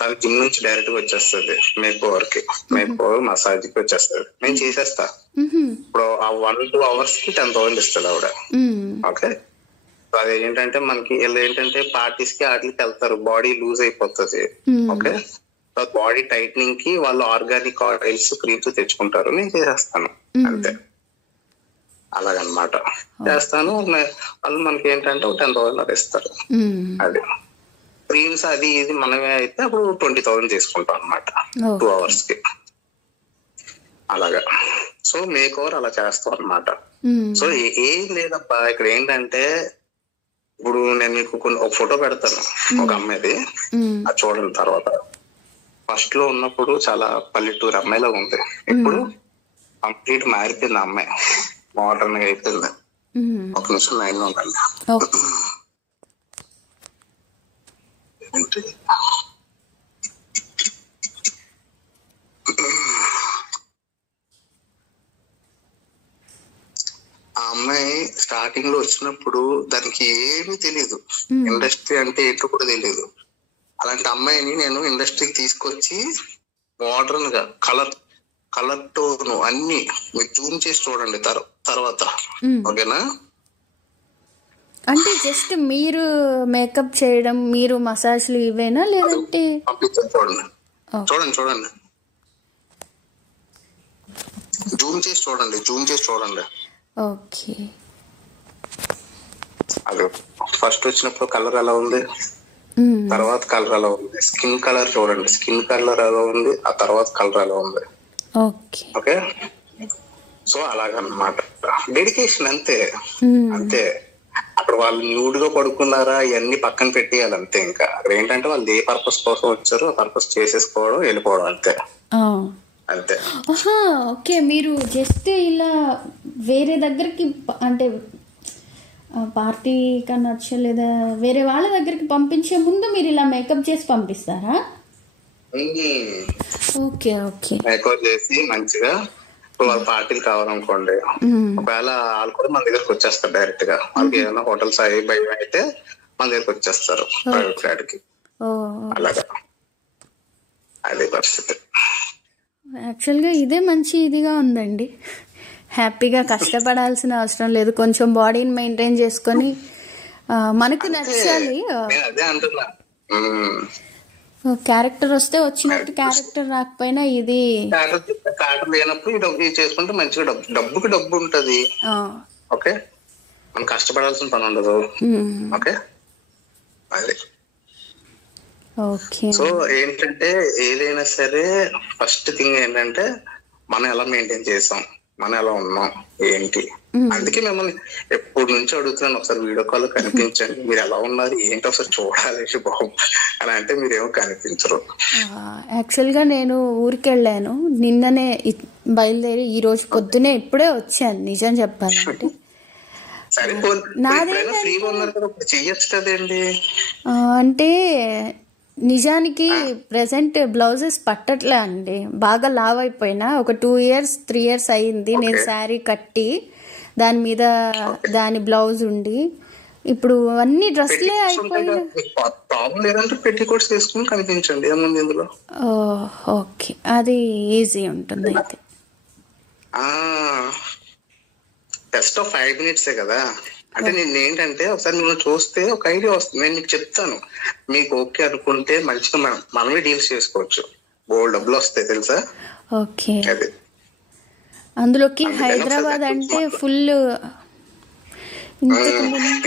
తన జిమ్ నుంచి డైరెక్ట్ గా వచ్చేస్తుంది మేక్ ఓవర్ కి, మేక్ ఓవర్ మసాజ్ కి వచ్చేస్తుంది. నేను చేసేస్తా. ఇప్పుడు ఆ 1-2 అవర్స్ కి 10,000 ఇస్తుంది ఆవిడ. ఓకే, అది ఏంటంటే మనకి వీళ్ళు ఏంటంటే పార్టీస్ కి వాటికి వెళ్తారు, బాడీ లూజ్ అయిపోతుంది. ఓకే, బాడీ టైట్నింగ్ కి వాళ్ళు ఆర్గానిక్ ఆయిల్స్ క్రీమ్స్ తెచ్చుకుంటారు, నేను చేసేస్తాను అంతే. అలాగనమాట చేస్తాను. వాళ్ళు మనకి ఏంటంటే ఒక 10,000 ఇస్తారు. అది క్రీమ్స్ అది ఇది మనమే అయితే అప్పుడు 20,000 తీసుకుంటాం అనమాట 2 అవర్స్ కి. అలాగా సో మేక్ ఓవర్ అలా చేస్తాం అన్నమాట. సో ఏం లేదబ్బా, ఇక్కడ ఏంటంటే ఇప్పుడు నేను మీకు ఒక ఫోటో పెడతాను ఒక అమ్మాయిది, అది చూడని తర్వాత ఫస్ట్ లో ఉన్నప్పుడు చాలా పల్లెటూరు అమ్మాయిలా ఉంది, ఇప్పుడు కంప్లీట్ మారిపోయింది అమ్మాయి, మోడర్న్ గా అయిపోయింది. ఒక నిమిషం లైన్ లో ఉండాలి. ఆ అమ్మాయి స్టార్టింగ్ లో వచ్చినప్పుడు దానికి ఏమీ తెలియదు, ఇండస్ట్రీ అంటే ఏంటో కూడా తెలియదు. అలాంటి అమ్మాయిని నేను ఇండస్ట్రీకి తీసుకొచ్చి మోడర్న్ గా కలర్ టోన్ అన్ని మీరు జూమ్ చేసి చూడండి తర్వాత, ఓకేనా? అంటే జస్ట్ మీరు మేకప్ చేయడం, మీరు మసాజ్లు ఇవేనా, లేదంటే పంపించాను చూడండి జూమ్ చేసి చూడండి. ఓకే. అది ఫస్ట్ వచ్చినప్పుడు కలర్ ఎలా ఉంది, తర్వాత కలర్ ఎలా ఉంది, స్కిన్ కలర్ చూడండి, స్కిన్ కలర్ ఎలా ఉంది, ఆ తర్వాత కలర్ ఎలా ఉంది. ఓకే. సో అలాగన్నమాట, డెడికేషన్ అంతే. అక్కడ వాళ్ళు న్యూడ్ గా పడుకున్నారా ఇవన్నీ పక్కన పెట్టేయాలి అంతే. ఇంకా అక్కడ ఏంటంటే వాళ్ళు ఏ పర్పస్ కోసం వచ్చారో ఆ పర్పస్ చేసేసుకోవడం, వెళ్ళిపోవడం అంతే. ఓకే. మీరు జస్ట్ ఇలా వేరే దగ్గరికి అంటే పార్టీ కనొచ్చు లేదా వేరే వాళ్ళ దగ్గరికి పంపించే ముందు మీరు ఇలా మేకప్ చేసి పంపిస్తారా? ఓకే. మేకప్ చేసి మంచిగా వాళ్ళ పార్టీలు కావాలనుకోండి, ఒకవేళ వాళ్ళు కూడా మన దగ్గరకు వచ్చేస్తారు డైరెక్ట్ గా. వాళ్ళకి ఏమైనా హోటల్స్ అవి భయం అయితే మన దగ్గరకు వచ్చేస్తారు ప్రైవేట్ ఫ్లాట్ కి. అలాగా అదే పరిస్థితి. యాక్చువల్గా ఇదే మంచి ఇదిగా ఉందండి. హ్యాపీగా కష్టపడాల్సిన అవసరం లేదు, కొంచెం బాడీని మెయింటైన్ చేసుకొని మనకు నచ్చాలి. అదే అంటున్నా, క్యారెక్టర్ వస్తే వచ్చినట్టు, క్యారెక్టర్ రాకపోయినా ఇది క్యారెక్టర్ లేనప్పుడు ఇది చేసుకుంటే మంచిగా డబ్బుకి డబ్బు ఉంటది. ఓకే, మనం కష్టపడాల్సిన పని ఉండదు. ఓకే, అది. సో ఏంటంటే ఏదైనా సరే ఫస్ట్ థింగ్ ఏంటంటే మనం ఎలా మెయింటైన్ చేసాం, మనం ఎలా ఉన్నాం ఏంటి. అందుకే మిమ్మల్ని ఎప్పటి నుంచి అడుగుతున్నాను, ఒకసారి వీడియో కాల్ కనిపించండి, మీరు ఎలా ఉన్నారు ఏంటి ఒకసారి చూడాలి బాబు అని. అంటే మీరేమో కనిపించరు. యాక్చువల్గా నేను ఊరికి వెళ్ళాను, నిన్ననే బయలుదేరి ఈ రోజు పొద్దునే ఇప్పుడే వచ్చాను నిజం చెప్పాలంటే. అంటే నిజానికి ప్రెసెంట్ బ్లౌజెస్ పట్టట్లే అండి, బాగా లావ్ అయిపోయినా. ఒక 2 years 3 years అయ్యింది నేను శారీ కట్టి దాని మీద దాని బ్లౌజ్ ఉండి, ఇప్పుడు అన్ని డ్రెస్లే అయిపోయినా. ఓకే, అది ఈజీ ఉంటుంది అయితే. జస్ట్ 5 minutes కదా. అంటే నేను ఏంటంటే ఒకసారి నువ్వు చూస్తే ఒక ఐడియా వస్తుంది, నేను నీకు చెప్తాను. మీకు ఓకే అనుకుంటే మంచిగా మనమే డీల్స్ చేసుకోవచ్చు, బోల్డ్ డబ్బులు వస్తాయి తెలుసా. ఓకే, అందులోకి హైదరాబాద్ అంటే ఫుల్.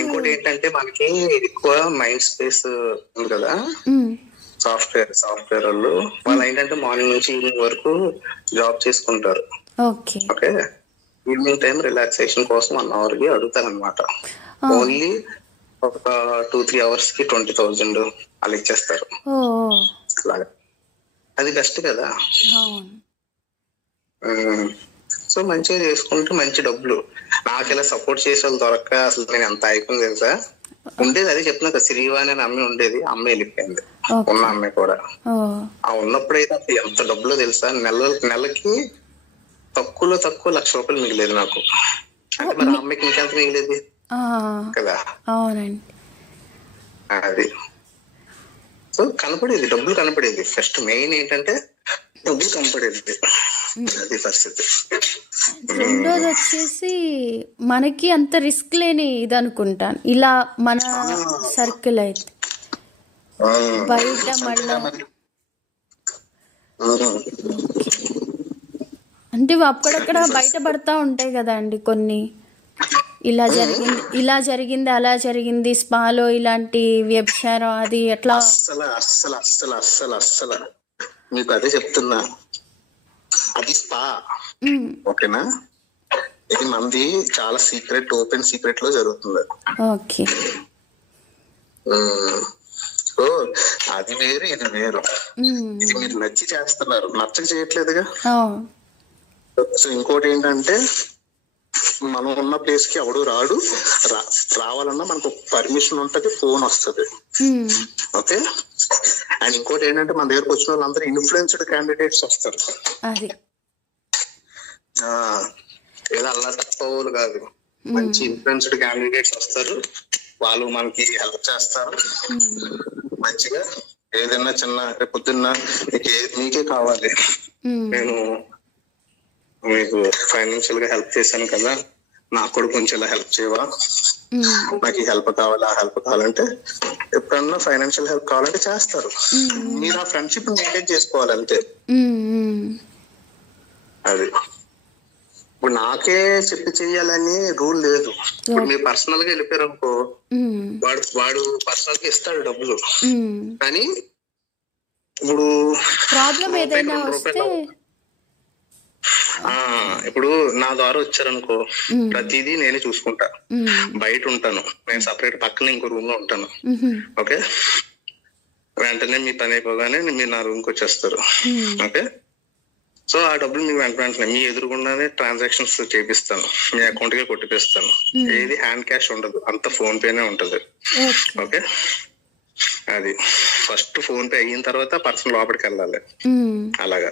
ఇంకోటి ఏంటంటే మనకి ఎక్కువ మైండ్ స్పేస్ ఉంది కదా, సాఫ్ట్వేర్ వాళ్ళు ఏంటంటే మార్నింగ్ నుంచి ఈవినింగ్ వరకు జాబ్ చేసుకుంటారు. ఓకే, ఈవినింగ్ టైం రిలాక్సేషన్ కోసం 1 hour కి అడుగుతారనమాట. ఓన్లీ ఒక 2-3 hours కి 20,000 అలా ఇచ్చేస్తారు. అలాగా అది బెస్ట్ కదా. సో మంచిగా చేసుకుంటే మంచి డబ్బులు. నాకు ఇలా సపోర్ట్ చేసే వాళ్ళు దొరక్క అసలు నేను ఎంత అయిపోయింది తెలుసా. ఉండేది అదే చెప్తున్నా కదా, శ్రీవాణి అని అమ్మాయి ఉండేది, అమ్మాయి వెళ్ళిపోయింది, ఉన్న అమ్మాయి కూడా. ఆ ఉన్నప్పుడైతే అసలు ఎంత డబ్బులో తెలుసా, నెలకి తక్కువ 1,00,000 రూపాయలు మిగిలేదు నాకు. అంటే మరి అమ్మాయికి ఇంకెంత మిగిలేదు కదా. అవునండి, అది. సో కనపడేది, డబ్బులు కనపడేది. ఫస్ట్ మెయిన్ ఏంటంటే డబ్బులు కనపడేది, అది పరిస్థితి. రెండోది వచ్చేసి మనకి అంత రిస్క్ లేని ఇది అనుకుంటాను, ఇలా మన సర్కిల్ అయితే. బయట మళ్ళా అంటే అక్కడక్కడ బయటపడతా ఉంటాయి కదా అండి కొన్ని, ఇలా జరిగింది అలా జరిగింది, స్పాలో ఇలాంటి వ్యభిచారం అది ఎట్లా. అస్సలు మీకు అదే చెప్తున్నా, అది స్పా. ఉమ్, ఓకేనా, ఇది మంది చాలా సీక్రెట్, ఓపెన్ సీక్రెట్ లో జరుగుతుంది. ఓకే. సో అది వేరు, ఇది వేరు. ఉమ్, ఇది మీరు నచ్చి చేస్తున్నారు, నచ్చక చేయట్లేదుగా. అవును. సో ఇంకోటి ఏంటంటే, మనం ఉన్న ప్లేస్ కి ఎవడు రాడు. రావాలన్నా మనకు పర్మిషన్ ఉంటది, ఫోన్ వస్తుంది. ఉమ్, ఓకే. అండ్ ఇంకోటి ఏంటంటే, మన దగ్గరకు వచ్చిన వాళ్ళందరూ ఇన్ఫ్లుయెన్స్డ్ క్యాండిడేట్స్ వస్తారు. అది ఏదో అలా తక్కువ కాదు, మంచి ఇన్ఫ్లుయెన్స్డ్ క్యాండిడేట్స్ వస్తారు. వాళ్ళు మనకి హెల్ప్ చేస్తారు మంచిగా. ఏదైనా చిన్న రేపు పొద్దున్న మీకే కావాలి, నేను మీకు ఫైనాన్షియల్ గా హెల్ప్ చేశాను కదా, నాకు కూడా కొంచెం ఇలా హెల్ప్ చేయవా, నాకు ఈ హెల్ప్ కావాలి, ఆ హెల్ప్ కావాలంటే, ఎప్పుడన్నా ఫైనాన్షియల్ హెల్ప్ కావాలంటే చేస్తారు. మీరు ఆ ఫ్రెండ్షిప్ మెయింటైన్ చేసుకోవాలి అంతే. అది ఇప్పుడు నాకే చెప్పి చెయ్యాలని రూల్ లేదు. ఇప్పుడు మీరు పర్సనల్ గా వెళ్ళిపోయారు అనుకో, వాడు పర్సనల్ గా ఇస్తాడు డబ్బులు, కానీ ఇప్పుడు ప్రాబ్లం ఏదైనా వస్తే ఇప్పుడు నా ద్వారా వచ్చారనుకో, ప్రతిదీ నేనే చూసుకుంటా. బయట ఉంటాను నేను, సపరేట్ పక్కన ఇంకో రూమ్ లో ఉంటాను. ఓకే, వెంటనే మీ పని అయిపోగానే మీరు నా రూమ్ కి వచ్చేస్తారు. ఓకే, సో ఆ డబ్బులు మీకు వెంటనే మీ ఎదురుగుండానే ట్రాన్సాక్షన్స్ చేపిస్తాను, మీ అకౌంట్ కే కొట్టిపిస్తాను. ఏది హ్యాండ్ క్యాష్ ఉండదు, అంత ఫోన్ పేనే ఉంటది. ఓకే, అది ఫస్ట్ ఫోన్ పే అయిన తర్వాత పర్సన్ లోపలికి వెళ్ళాలి. అలాగా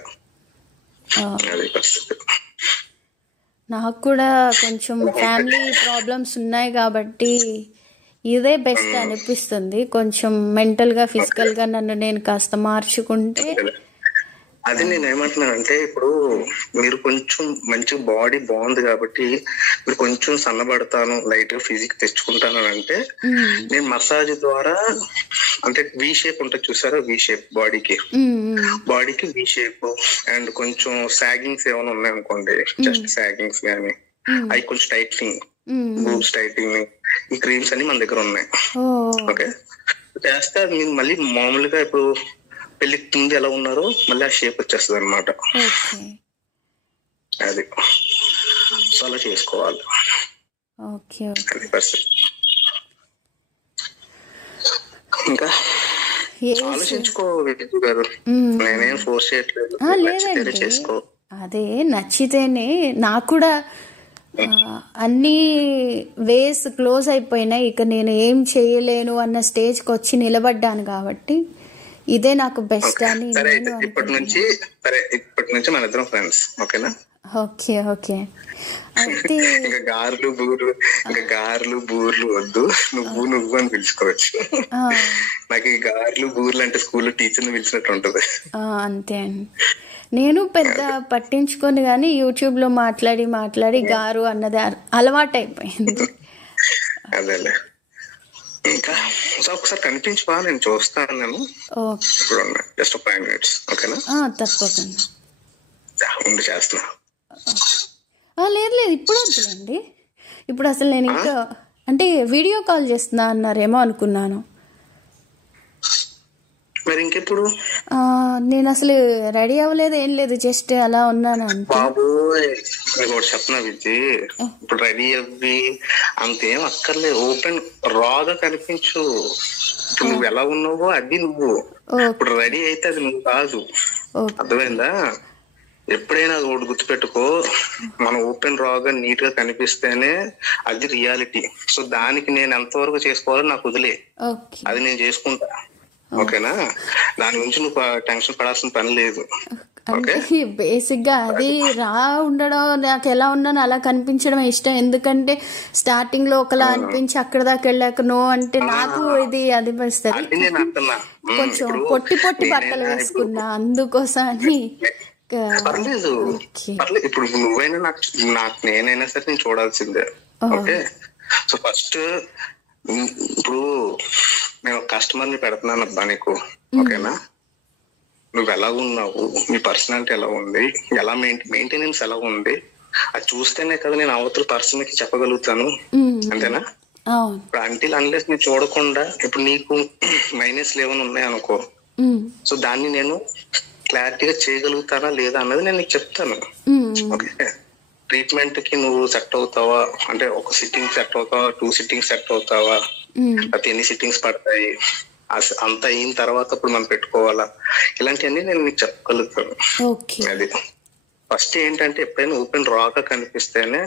అది పరిస్థితి. నాకు కూడా కొంచెం ఫ్యామిలీ ప్రాబ్లమ్స్ ఉన్నాయి కాబట్టి ఇదే బెస్ట్ అనిపిస్తుంది. కొంచెం మెంటల్ గా, ఫిజికల్ గా నన్ను నేను కాస్త మార్చుకుంటే. అది నేను ఏమంటున్నానంటే, ఇప్పుడు మీరు కొంచెం మంచి బాడీ బాగుంది కాబట్టి మీరు కొంచెం సన్నబడతాను, లైట్ గా ఫిజిక్ తెచ్చుకుంటాను అంటే, నేను మసాజ్ ద్వారా, అంటే వి షేప్ ఉంటుంది చూసారా, వి షేప్ బాడీకి వి షేప్, అండ్ కొంచెం సాగింగ్స్ ఏమైనా ఉన్నాయనుకోండి, జస్ట్ సాగింగ్స్ గానీ, అవి కొంచెం టైటింగ్, బూబ్స్ టైటింగ్, ఈ క్రీమ్స్ అన్ని మన దగ్గర ఉన్నాయి. ఓకే, చేస్తే మీరు మళ్ళీ మామూలుగా ఇప్పుడు పెళ్లికి ముందు ఎలా ఉన్నారో మళ్ళీ ఆ షేప్ వచ్చేస్తుంది అనమాట. అది సో అలా చేసుకోవాలి. ఇంకా ఆలోచించుకో గారు, నేనేం ఫోర్స్ చేయట్లేదు, నచ్చితేనే చేసుకో. అదే నచ్చితేనే. నాకు కూడా అన్ని వేస్ క్లోజ్ అయిపోయినాయి, ఇక నేను ఏం చేయలేను అన్న స్టేజ్కి వచ్చి నిలబడ్డాను కాబట్టి ఇదే నాకు బెస్ట్ అని. ఇప్పటి నుంచి మన ఇద్దరం ఫ్రెండ్స్, ఓకేనా? Okay okay. అయితే ఇంకా గారెలు బూర్లు వద్దు, నువ్వు అని పిలుచుకోవచ్చు. నాకు ఈ గారెలు బూర్లు అంటే స్కూల్లో టీచర్ని పిలిచినట్టు ఉంటది. అంతే అండి. నేను పెద్ద పట్టించుకొని కానీ యూట్యూబ్ లో మాట్లాడి గారు అన్నది అలవాటు అయిపోయింది. అదేలే. ఇంకా ఒకసారి కనిపించి బా, నేను చూస్తాను. నేను జస్ట్ 5 minutes, ఓకేనా? తప్పకుండా ఉండి చేస్తున్నా. లేదు ఇప్పుడు వద్దులండి. ఇప్పుడు అసలు నేను ఇంకా అంటే వీడియో కాల్ చేస్తున్నా అన్నారేమో అనుకున్నాను. మరి ఇంకెప్పుడు? నేను అసలు రెడీ అవ్వలేదు, ఏం లేదు, జస్ట్ అలా ఉన్నాను అంతే. బాబోయ్, మీకు ఒకటి చెప్పనా విజి, ఇప్పుడు రెడీ అవ్వి అంతేం అక్కర్లేదు. ఓపెన్ రాగా కనిపించు. ఇప్పుడు నువ్వు ఎలా ఉన్నావో అది నువ్వు. ఇప్పుడు రెడీ అయితే అది నువ్వు కాదు, అర్థమైందా? ఎప్పుడైనా అది ఒకటి గుర్తుపెట్టుకో, మనం ఓపెన్ రాగా నీట్ గా కనిపిస్తేనే అది రియాలిటీ. సో దానికి నేను ఎంతవరకు చేసుకోవాలో నాకు వదిలే, అది నేను చేసుకుంటా, ఓకేనా? దాని గురించి నువ్వు టెన్షన్ పడాల్సిన పని లేదు. బేసిక్ గా అది ఉండడం, నాకు ఎలా ఉన్నాను అలా కనిపించడం ఇష్టం. ఎందుకంటే స్టార్టింగ్ లో ఒకలా అనిపించి అక్కడ దాకా వెళ్ళాక నో అంటే నాకు ఇది అది వస్తుంది. కొంచెం పొట్టి బట్టలు వేసుకున్నా అందుకోసం అని. పర్లేదు, ఇప్పుడు నువ్వైనా నాకు నేనైనా సరే నేను చూడాల్సిందే. ఓకే, సో ఫస్ట్ ఇప్పుడు నేను కస్టమర్ ని పెడుతున్నాను అబ్బా నీకు, ఓకేనా? నువ్వు ఎలా ఉన్నావు, నీ పర్సనాలిటీ ఎలా ఉంది, ఎలా మెయింటెనెన్స్ ఎలా ఉంది, అది చూస్తేనే కదా నేను అవతల పర్సన్ కి చెప్పగలుగుతాను, అంతేనా? ఇప్పుడు అంటిల్ అన్లెస్ నేను చూడకుండా, ఇప్పుడు నీకు మైనస్ ఏమైనా ఉన్నాయి అనుకో, సో దాన్ని నేను క్లారిటీగా చేయగలుగుతానా లేదా అన్నది నేను నీకు చెప్తాను. ఓకే, ట్రీట్మెంట్ కి నువ్వు సెట్ అవుతావా అంటే ఒక సిట్టింగ్ సెట్ అవుతావా, 2 సిట్టింగ్స్ సెట్ అవుతావా, లేకపోతే ఎన్ని సిట్టింగ్స్ పడతాయి, అంత అయిన తర్వాత ఇప్పుడు మనం పెట్టుకోవాలా, ఇలాంటివన్నీ నేను నీకు చెప్పగలుగుతాను. అది ఫస్ట్ ఏంటంటే ఎప్పుడైనా ఓపెన్ రాగా కనిపిస్తేనే,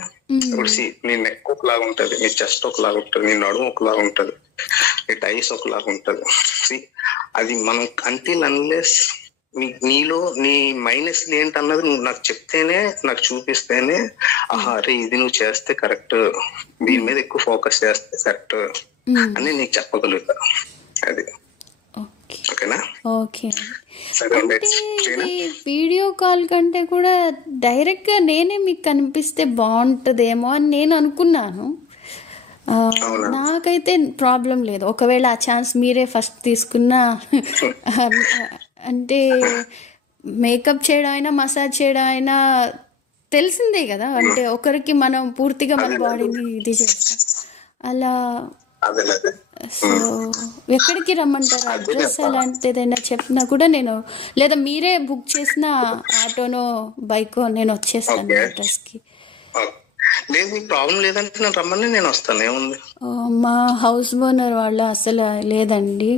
ఇప్పుడు నీ నెక్ ఒకలాగా ఉంటది, నీ చెస్ట్ ఒకలాగా ఉంటది, నీ నడుము ఒకలాగా ఉంటది, నీ టైస్ ఒకలాగా ఉంటది. అది మనం అంటిల్ అన్లెస్ నీలో నీ మైనస్ ఏంటన్నది నువ్వు నాకు చెప్తేనే, నాకు చూపిస్తేనే, ఆహా అరే ఇది నువ్వు చేస్తే కరెక్ట్, దీని మీద ఎక్కువ ఫోకస్ చేస్తే కరెక్ట్ అని నీకు చెప్పగలుగుతా. అది ఓకేనా? ఓకే. అంటే ఇది వీడియో కాల్ కంటే కూడా డైరెక్ట్గా నేనే మీకు కనిపిస్తే బాగుంటుందేమో అని నేను అనుకున్నాను. నాకైతే ప్రాబ్లం లేదు, ఒకవేళ ఆ ఛాన్స్ మీరే ఫస్ట్ తీసుకున్నా. అంటే మేకప్ చేయడం అయినా మసాజ్ చేయడం అయినా తెలిసిందే కదా, అంటే ఒకరికి మనం పూర్తిగా మన బాడీని ఇది చేస్తాం అలా. సో ఎక్కడికి రమ్మంటారు, అడ్రస్ అలాంటిది ఏదైనా చెప్పినా కూడా నేను, లేదా మీరే బుక్ చేసిన ఆటోనో బైకో నేను వచ్చేస్తాను అడ్రస్కి. లేదు నీకు ప్రాబ్లం లేదంటే నేను రమ్మని నేను వస్తాను, ఏముంది. మా హౌస్ ఓనర్ వాళ్ళు అసలు లేదండి,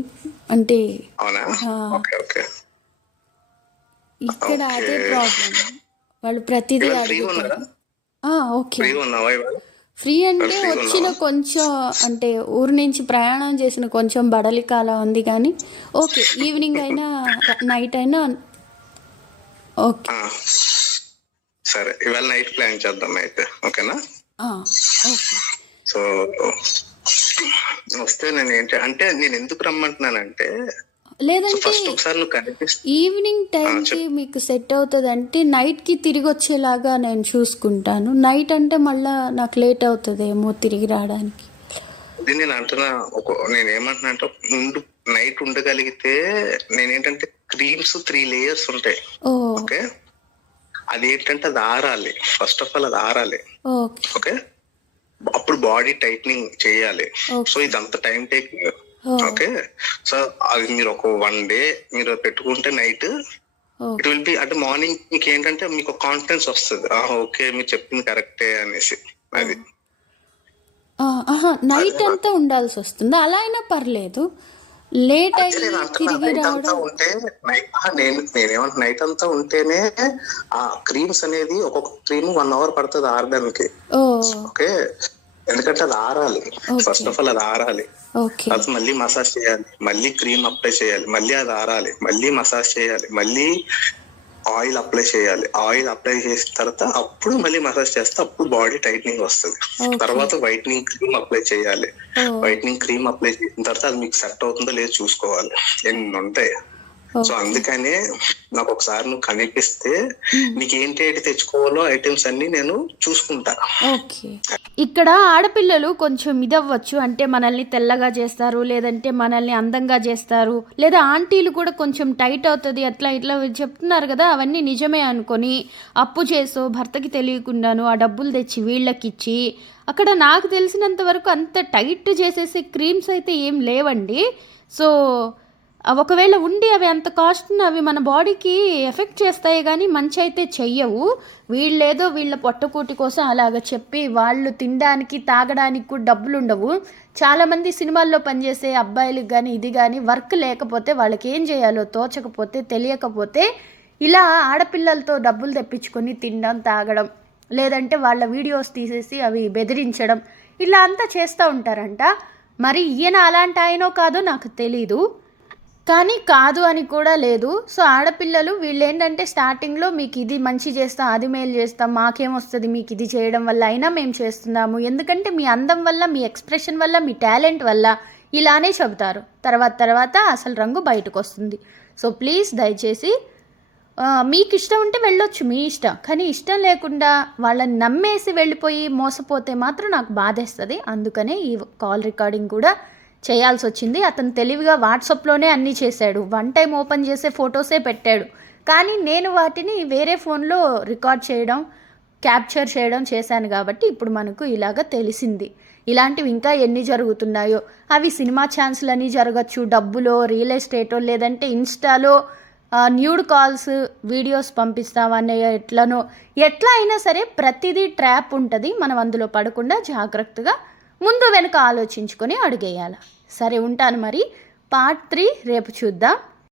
అంటే ఇక్కడ అదే ప్రాబ్లం, వాళ్ళు ప్రతిదీ అడుగుతారు. ఓకే, ఫ్రీ అంటే వచ్చిన కొంచెం, అంటే ఊరు నుంచి ప్రయాణం చేసిన కొంచెం బడలికాల ఉంది కానీ ఓకే, ఈవినింగ్ అయినా నైట్ అయినా ఓకే. సరే ఇవాళ నైట్ ప్లాన్ చేద్దాం అయితే, ఓకేనా? ఓకే. సో వస్తే నేను ఏంటి అంటే నేను ఎందుకు రమ్మంటున్నానంటే, లేదంటే ఈవినింగ్ టైంకి మీకు సెట్ అవుతుంది అంటే నైట్కి తిరిగి వచ్చేలాగా నేను చూసుకుంటాను. నైట్ అంటే మళ్ళీ నాకు లేట్ అవుతుందేమో తిరిగి రావడానికి. నేను అంటున్నా, నేను ఏమంటున్నా అంటే నైట్ ఉండగలిగితే నేనేంటంటే క్రీమ్స్ 3 లేయర్స్ ఉంటాయి. ఓకే, అది ఏంటంటే అది ఆరాలి, ఫస్ట్ ఆఫ్ ఆల్ అది ఆరాలి. ఓకే, అప్పుడు బాడీ టైట్నింగ్ చేయాలి. సో ఇదంతా టైం టేకింగ్. ఓకే, సో అది మీరు ఒక 1 డే మీరు పెట్టుకుంటే నైట్ ఇట్ విల్ బి, అంటే మార్నింగ్ మీకు ఏంటంటే మీకు కాన్ఫిడెన్స్ వస్తుంది, ఓకే మీరు చెప్పింది కరెక్టే అనేసి. అది నైట్ అంతా ఉండాల్సి వస్తుంది, అలా అయినా పర్లేదు. లేట్ అయ్యి తిరిగి రావడం ఉంటే నేనేమంటే నైట్ అంతా ఉంటేనే ఆ క్రీమ్స్ అనేది, ఒక్కొక్క క్రీమ్ 1 hour పడుతుంది ఆరడానికి. ఓకే, ఎందుకంటే అది ఆరాలి, ఫస్ట్ ఆఫ్ ఆల్ అది ఆరాలి, అది మళ్ళీ మసాజ్ చేయాలి, మళ్ళీ క్రీమ్ అప్లై చేయాలి, మళ్ళీ అది ఆరాలి, మళ్ళీ మసాజ్ చేయాలి, మళ్ళీ ఆయిల్ అప్లై చేయాలి. ఆయిల్ అప్లై చేసిన తర్వాత అప్పుడు మళ్ళీ మసాజ్ చేస్తే అప్పుడు బాడీ టైట్నింగ్ వస్తుంది. తర్వాత వైట్నింగ్ క్రీమ్ అప్లై చేయాలి. వైట్నింగ్ క్రీమ్ అప్లై చేసిన తర్వాత అది మీకు సెట్ అవుతుందో లేదో చూసుకోవాలి, ఎన్ని ఉంటాయి. సో అందుకనే నాకు ఒకసారి నువ్వు కనిపిస్తే నీకు ఏంటి తెచ్చుకోవాలో ఐటమ్స్ అన్ని నేను చూసుకుంటా. ఓకే, ఇక్కడ ఆడపిల్లలు కొంచెం ఇదవ్వచ్చు, అంటే మనల్ని తెల్లగా చేస్తారు, లేదంటే మనల్ని అందంగా చేస్తారు, లేదా ఆంటీలు కూడా కొంచెం టైట్ అవుతుంది అట్లా ఇట్లా చెప్తున్నారు కదా, అవన్నీ నిజమే అనుకొని అప్పు చేసో భర్తకి తెలియకుండాను ఆ డబ్బులు తెచ్చి వీళ్ళకి ఇచ్చి, అక్కడ నాకు తెలిసినంత వరకు అంత టైట్ చేసేసే క్రీమ్స్ అయితే ఏం లేవండి. సో ఒకవేళ ఉండి అవి అంత కాస్ట్ అవి మన బాడీకి ఎఫెక్ట్ చేస్తాయి కానీ మంచి అయితే చెయ్యవు. వీళ్ళేదో వీళ్ళ పొట్టకూటి కోసం అలాగ చెప్పి వాళ్ళు తినడానికి తాగడానికి కూడా డబ్బులు ఉండవు. చాలామంది సినిమాల్లో పనిచేసే అబ్బాయిలకు కానీ ఇది కానీ వర్క్ లేకపోతే వాళ్ళకి ఏం చేయాలో తోచకపోతే తెలియకపోతే ఇలా ఆడపిల్లలతో డబ్బులు తెప్పించుకొని తినడం తాగడం, లేదంటే వాళ్ళ వీడియోస్ తీసేసి అవి బెదిరించడం, ఇలా అంతా చేస్తూ ఉంటారంట. మరి ఈయన అలాంటి ఆయనో కాదో నాకు తెలీదు, కానీ కాదు అని కూడా లేదు. సో ఆడపిల్లలు వీళ్ళు ఏంటంటే స్టార్టింగ్లో మీకు ఇది మంచి చేస్తాం, అది మేలు చేస్తాం, మాకేమొస్తుంది మీకు ఇది చేయడం వల్ల, అయినా మేము చేస్తున్నాము, ఎందుకంటే మీ అందం వల్ల, మీ ఎక్స్ప్రెషన్ వల్ల, మీ టాలెంట్ వల్ల ఇలానే చెబుతారు. తర్వాత అసలు రంగు బయటకు వస్తుంది. సో ప్లీజ్ దయచేసి మీకు ఇష్టం ఉంటే వెళ్ళొచ్చు, మీ ఇష్టం, కానీ ఇష్టం లేకుండా వాళ్ళని నమ్మేసి వెళ్ళిపోయి మోసపోతే మాత్రం నాకు బాధేస్తుంది. అందుకనే ఈ కాల్ రికార్డింగ్ కూడా చేయాల్సి వచ్చింది. అతను తెలివిగా వాట్సాప్లోనే అన్నీ చేశాడు, 1 టైం ఓపెన్ చేసే ఫొటోసే పెట్టాడు, కానీ నేను వాటిని వేరే ఫోన్లో రికార్డ్ చేయడం, క్యాప్చర్ చేయడం చేశాను కాబట్టి ఇప్పుడు మనకు ఇలాగ తెలిసింది. ఇలాంటివి ఇంకా ఎన్ని జరుగుతున్నాయో, అవి సినిమా ఛాన్స్లని జరగచ్చు, డబ్బులో, రియల్ ఎస్టేటో, లేదంటే ఇన్స్టాలో న్యూడ్ కాల్స్ వీడియోస్ పంపిస్తావా అన్నయ్య, ఎట్లా అయినా సరే ప్రతిదీ ట్రాప్ ఉంటుంది. మనం అందులో పడకుండా జాగ్రత్తగా ముందు వెనుక ఆలోచించుకొని అడుగేయాలి. సరే ఉంటాను మరి. పార్ట్ 3 రేపు చూద్దాం.